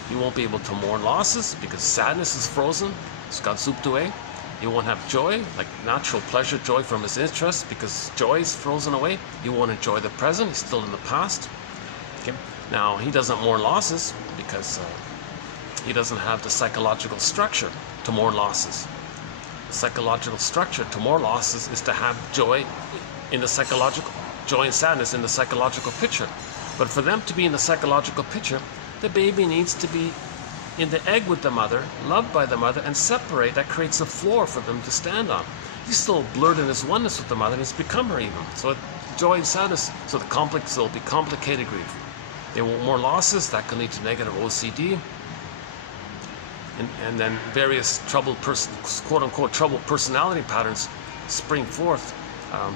He won't be able to mourn losses because sadness is frozen. It's got zooped away. He won't have joy, like natural pleasure, joy from his interests, because joy is frozen away. He won't enjoy the present. He's still in the past. Okay. Now, he doesn't mourn losses because he doesn't have the psychological structure to mourn losses. The psychological structure to mourn losses is to have joy in the psychological, joy and sadness in the psychological picture. But for them to be in the psychological picture, the baby needs to be in the egg with the mother, loved by the mother, and separate. That creates a floor for them to stand on. He's still blurred in his oneness with the mother, and it's become her even. So joy and sadness, so the conflict will be complicated grief. They want more losses, that can lead to negative OCD. And then various quote-unquote troubled personality patterns spring forth.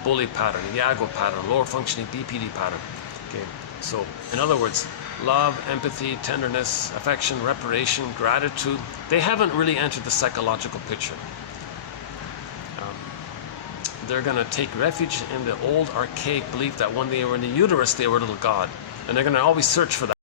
Bully pattern, Iago pattern, lower functioning BPD pattern. Okay, so in other words, love, empathy, tenderness, affection, reparation, gratitude, they haven't really entered the psychological picture. They're going to take refuge in the old archaic belief that when they were in the uterus, they were a little God. And they're going to always search for that.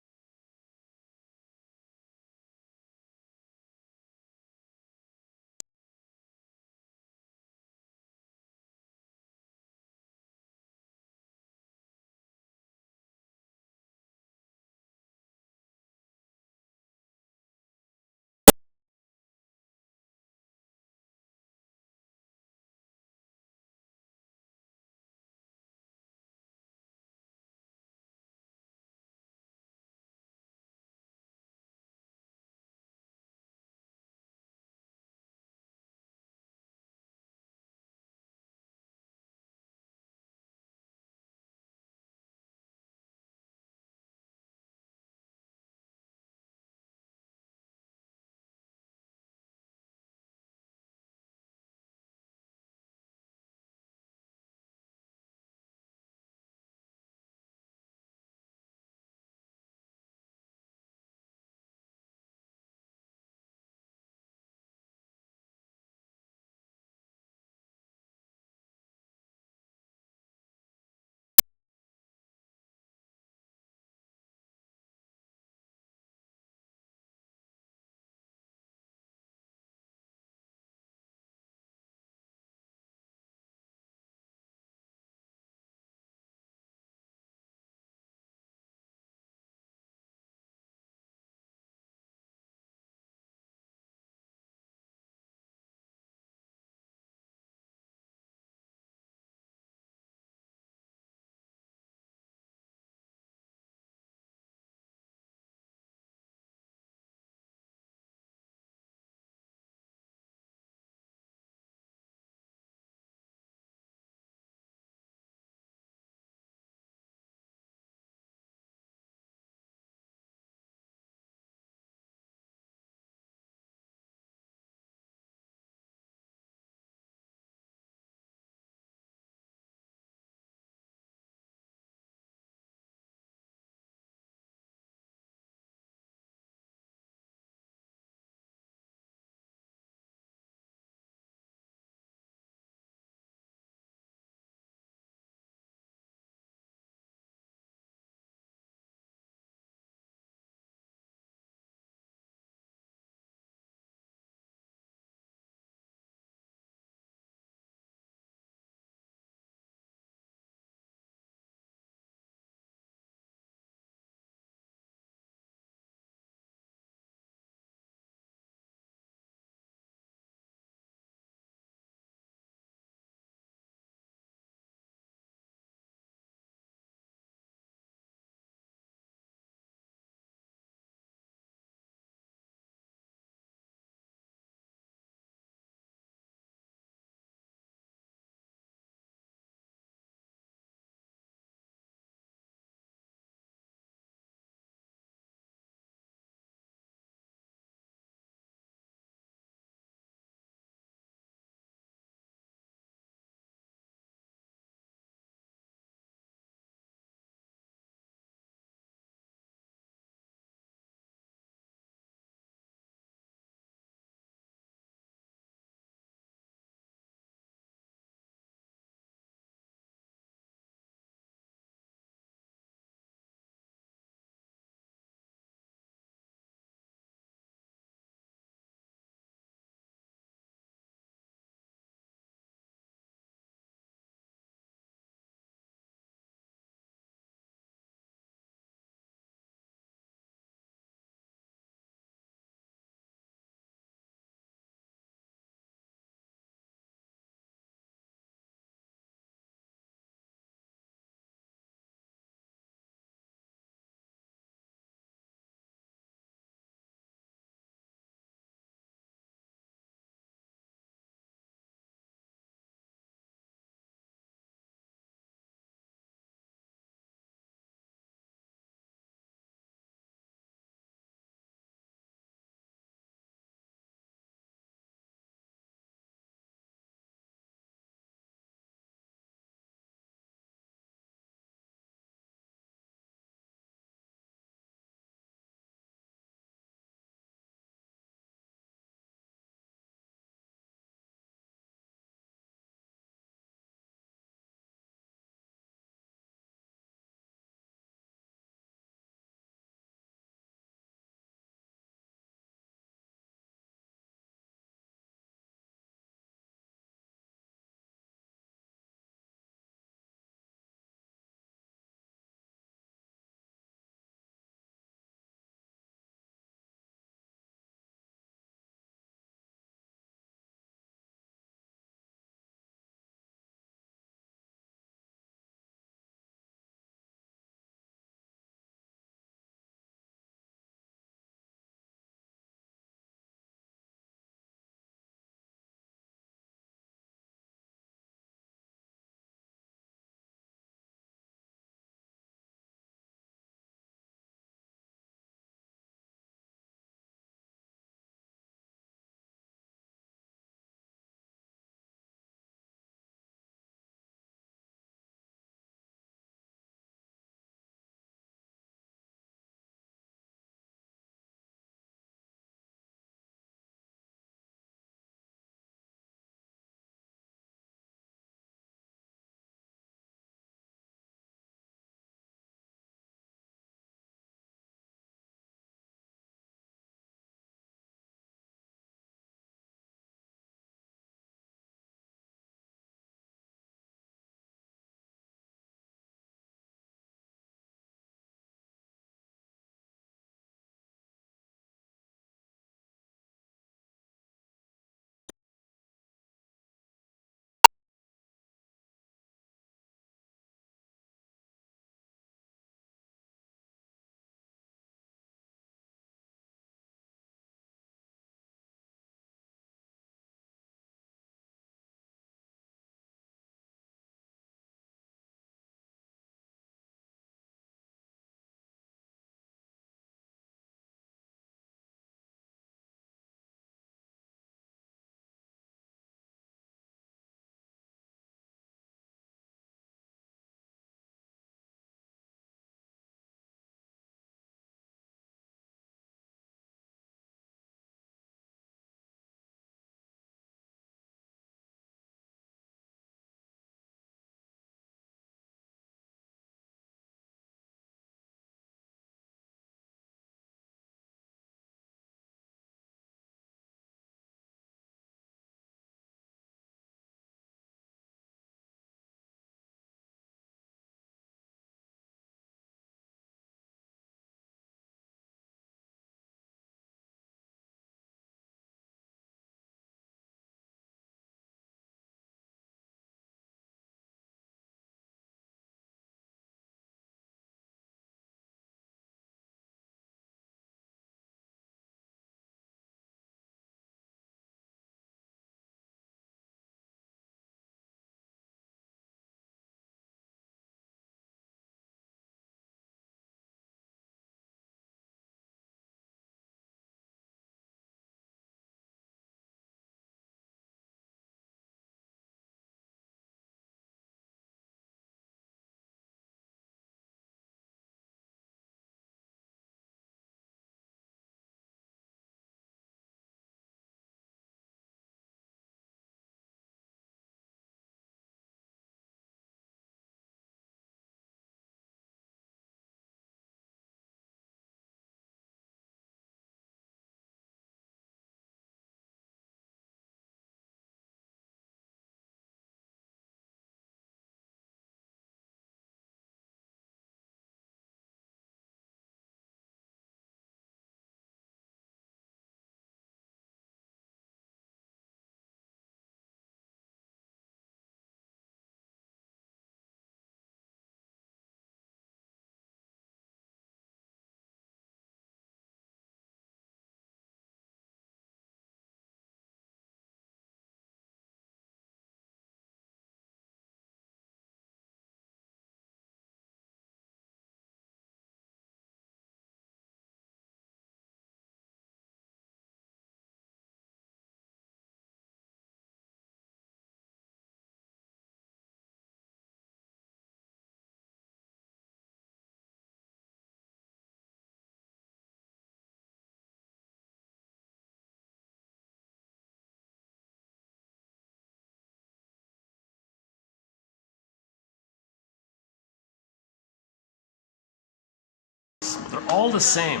they're all the same.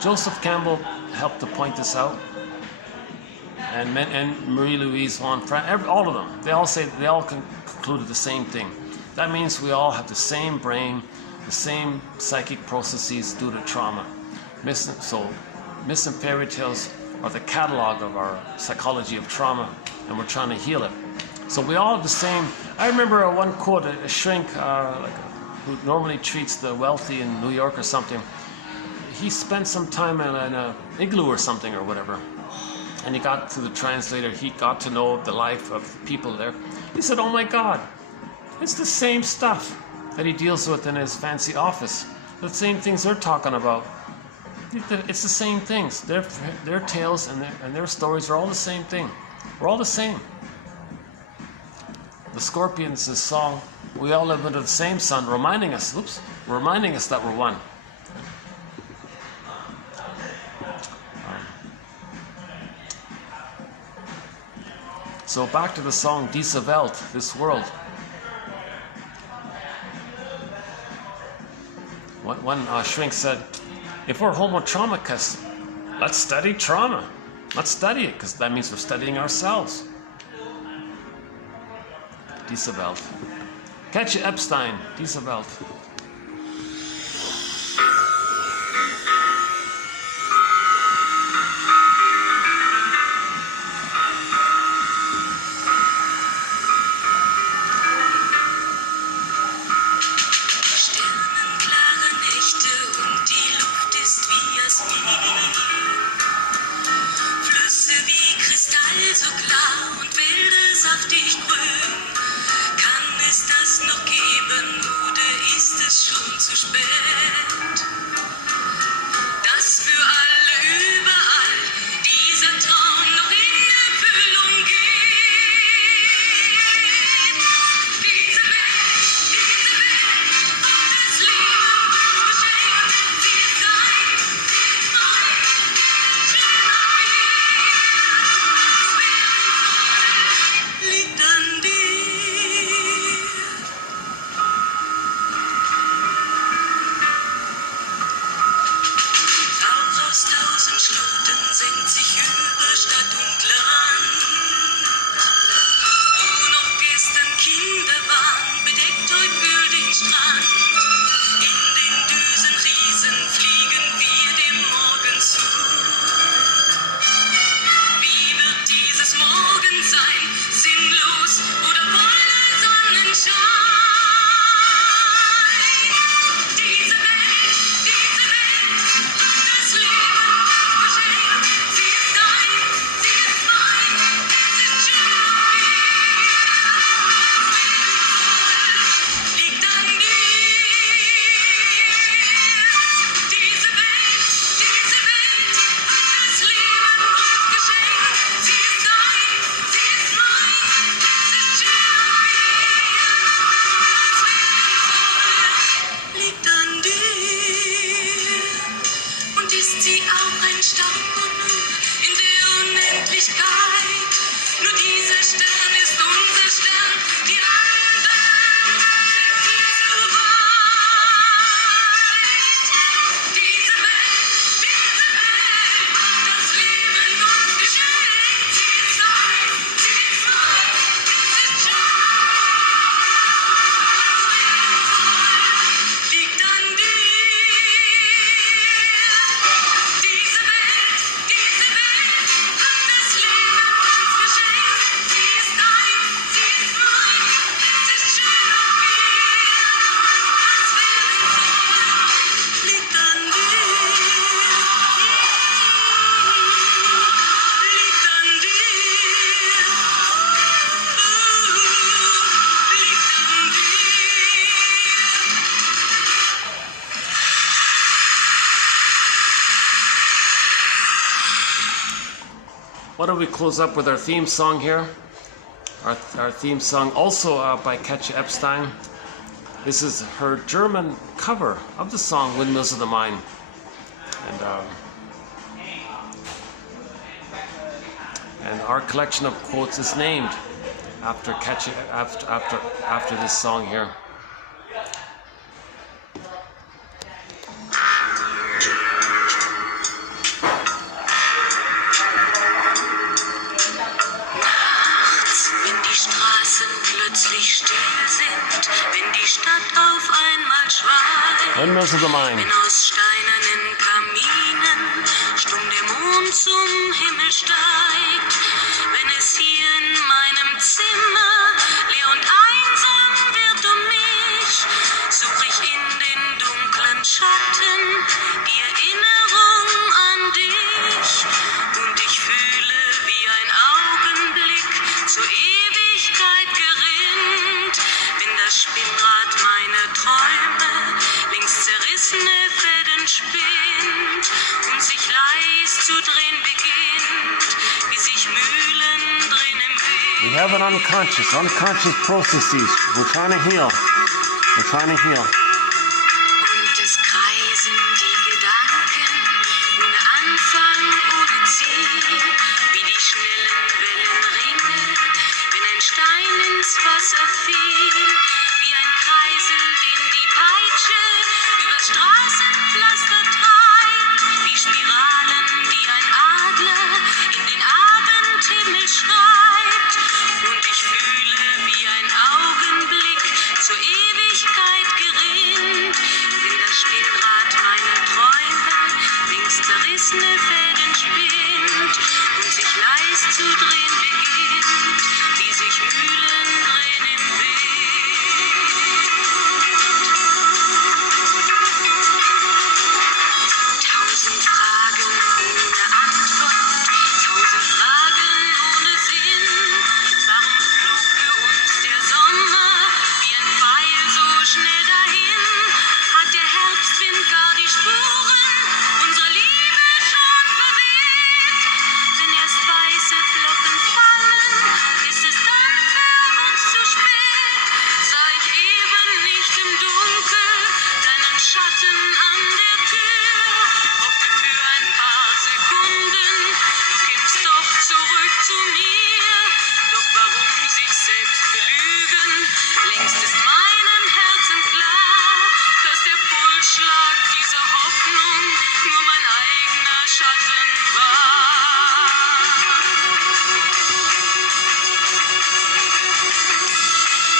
Joseph Campbell helped to point this out, and Marie-Louise von Franz, all of them, they all concluded the same thing. That means we all have the same brain, the same psychic processes due to trauma. So myths and fairy tales are the catalog of our psychology of trauma, and we're trying to heal it. So we all have the same. I remember one quote, a shrink who normally treats the wealthy in New York or something. He spent some time in an igloo or something or whatever, and he got to the translator. He got to know the life of the people there. He said, "Oh my God, it's the same stuff that he deals with in his fancy office. The same things they're talking about. It's the same things. Their tales and their stories are all the same thing. We're all the same." The Scorpions' song, "We all live under the same sun," reminding us that we're one. So back to the song Diese Welt, this world. One shrink said, "If we're homo traumicus, let's study trauma. Let's study it, because that means we're studying ourselves." Diese Welt. Catch Epstein, Diese Welt. Why don't we close up with our theme song here? Our theme song, also by Katja Epstein. This is her German cover of the song "Windmills of the Mind," and our collection of quotes is named after Katja, after this song here. Windmills of the Mind. Wenn aus steinernen Kaminen stumm der Mond zum Himmel steigt, wenn es hier in meinem Zimmer leer und einsam wird um mich, such ich in den dunklen Schatten die Erinnerung an dich, und ich fühle, wie ein Augenblick zur Ewigkeit gerinnt, wenn das Spinnrad meiner Träume links zerrissene Fäden spinnt und sich leis zu drehen beginnt, wie sich Mühlen drehen im Wind. We have an unconscious processes. We're trying to heal. We're trying to heal. Und es kreisen die Gedanken ohne Anfang, ohne Ziel, wie die schnellen Wellenringe, wenn ein Stein ins Wasser fiel, wie ein Kreisel, den die Peitsche übers Straßenpflaster treibt, wie Spiralen, die ein Adler in den Abendhimmel schreibt, und ich fühle, wie ein Augenblick zur Ewigkeit gerinnt, wenn das Spinnrad meiner Träume links zerrissene Fäden spinnt und sich leis zu drehen beginnt, wie sich Mühlen drehen im Wind. 1000 Fragen ohne Antwort, 1000 Fragen ohne Sinn. Warum flog für uns der Sommer wie ein Pfeil so schnell dahin? Hat der Herbstwind gar die Spuren unserer Liebe schon verweht? Wenn erst weiße Flocken fallen, ist es dann für uns zu spät. Sah ich eben nicht im Dunkel deinen Schatten an der Tür, hoffte für ein paar Sekunden, du kämst doch zurück zu mir. Doch warum sich selbst belügen? Längst ist meinem Herzen klar, dass der Pulsschlag dieser Hoffnung nur mein eigener Schatten war.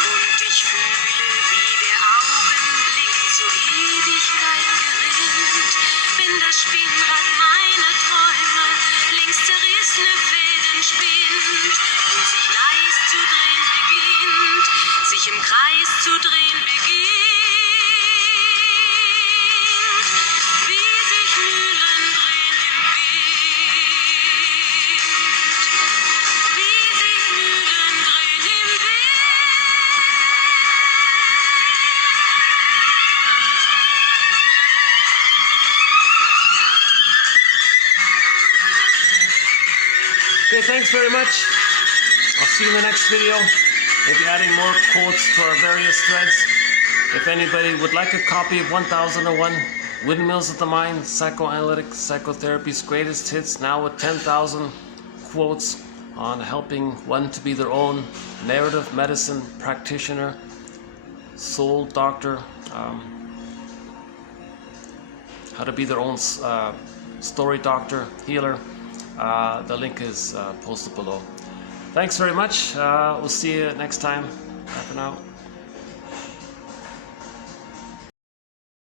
Und ich fühle, wie der Augenblick zur Ewigkeit gerinnt, wenn das Spinnrad meiner Träume längst zerrissene Fäden spinnt und sich leis zu drehen beginnt, sich im Kreis zu drehen beginnt, wie sich Mühlen drehen im Wind, wie sich Mühlen drehen im Wind. Okay, thanks very much. I'll see you in the next video. We'll be adding more quotes to our various threads. If anybody would like a copy of 1001 Windmills of the Mind, Psychoanalytic Psychotherapy's Greatest Hits, now with 10,000 quotes on helping one to be their own narrative medicine practitioner, soul doctor, how to be their own story doctor, healer. The link is posted below. Thanks very much. We'll see you next time. Bye for now.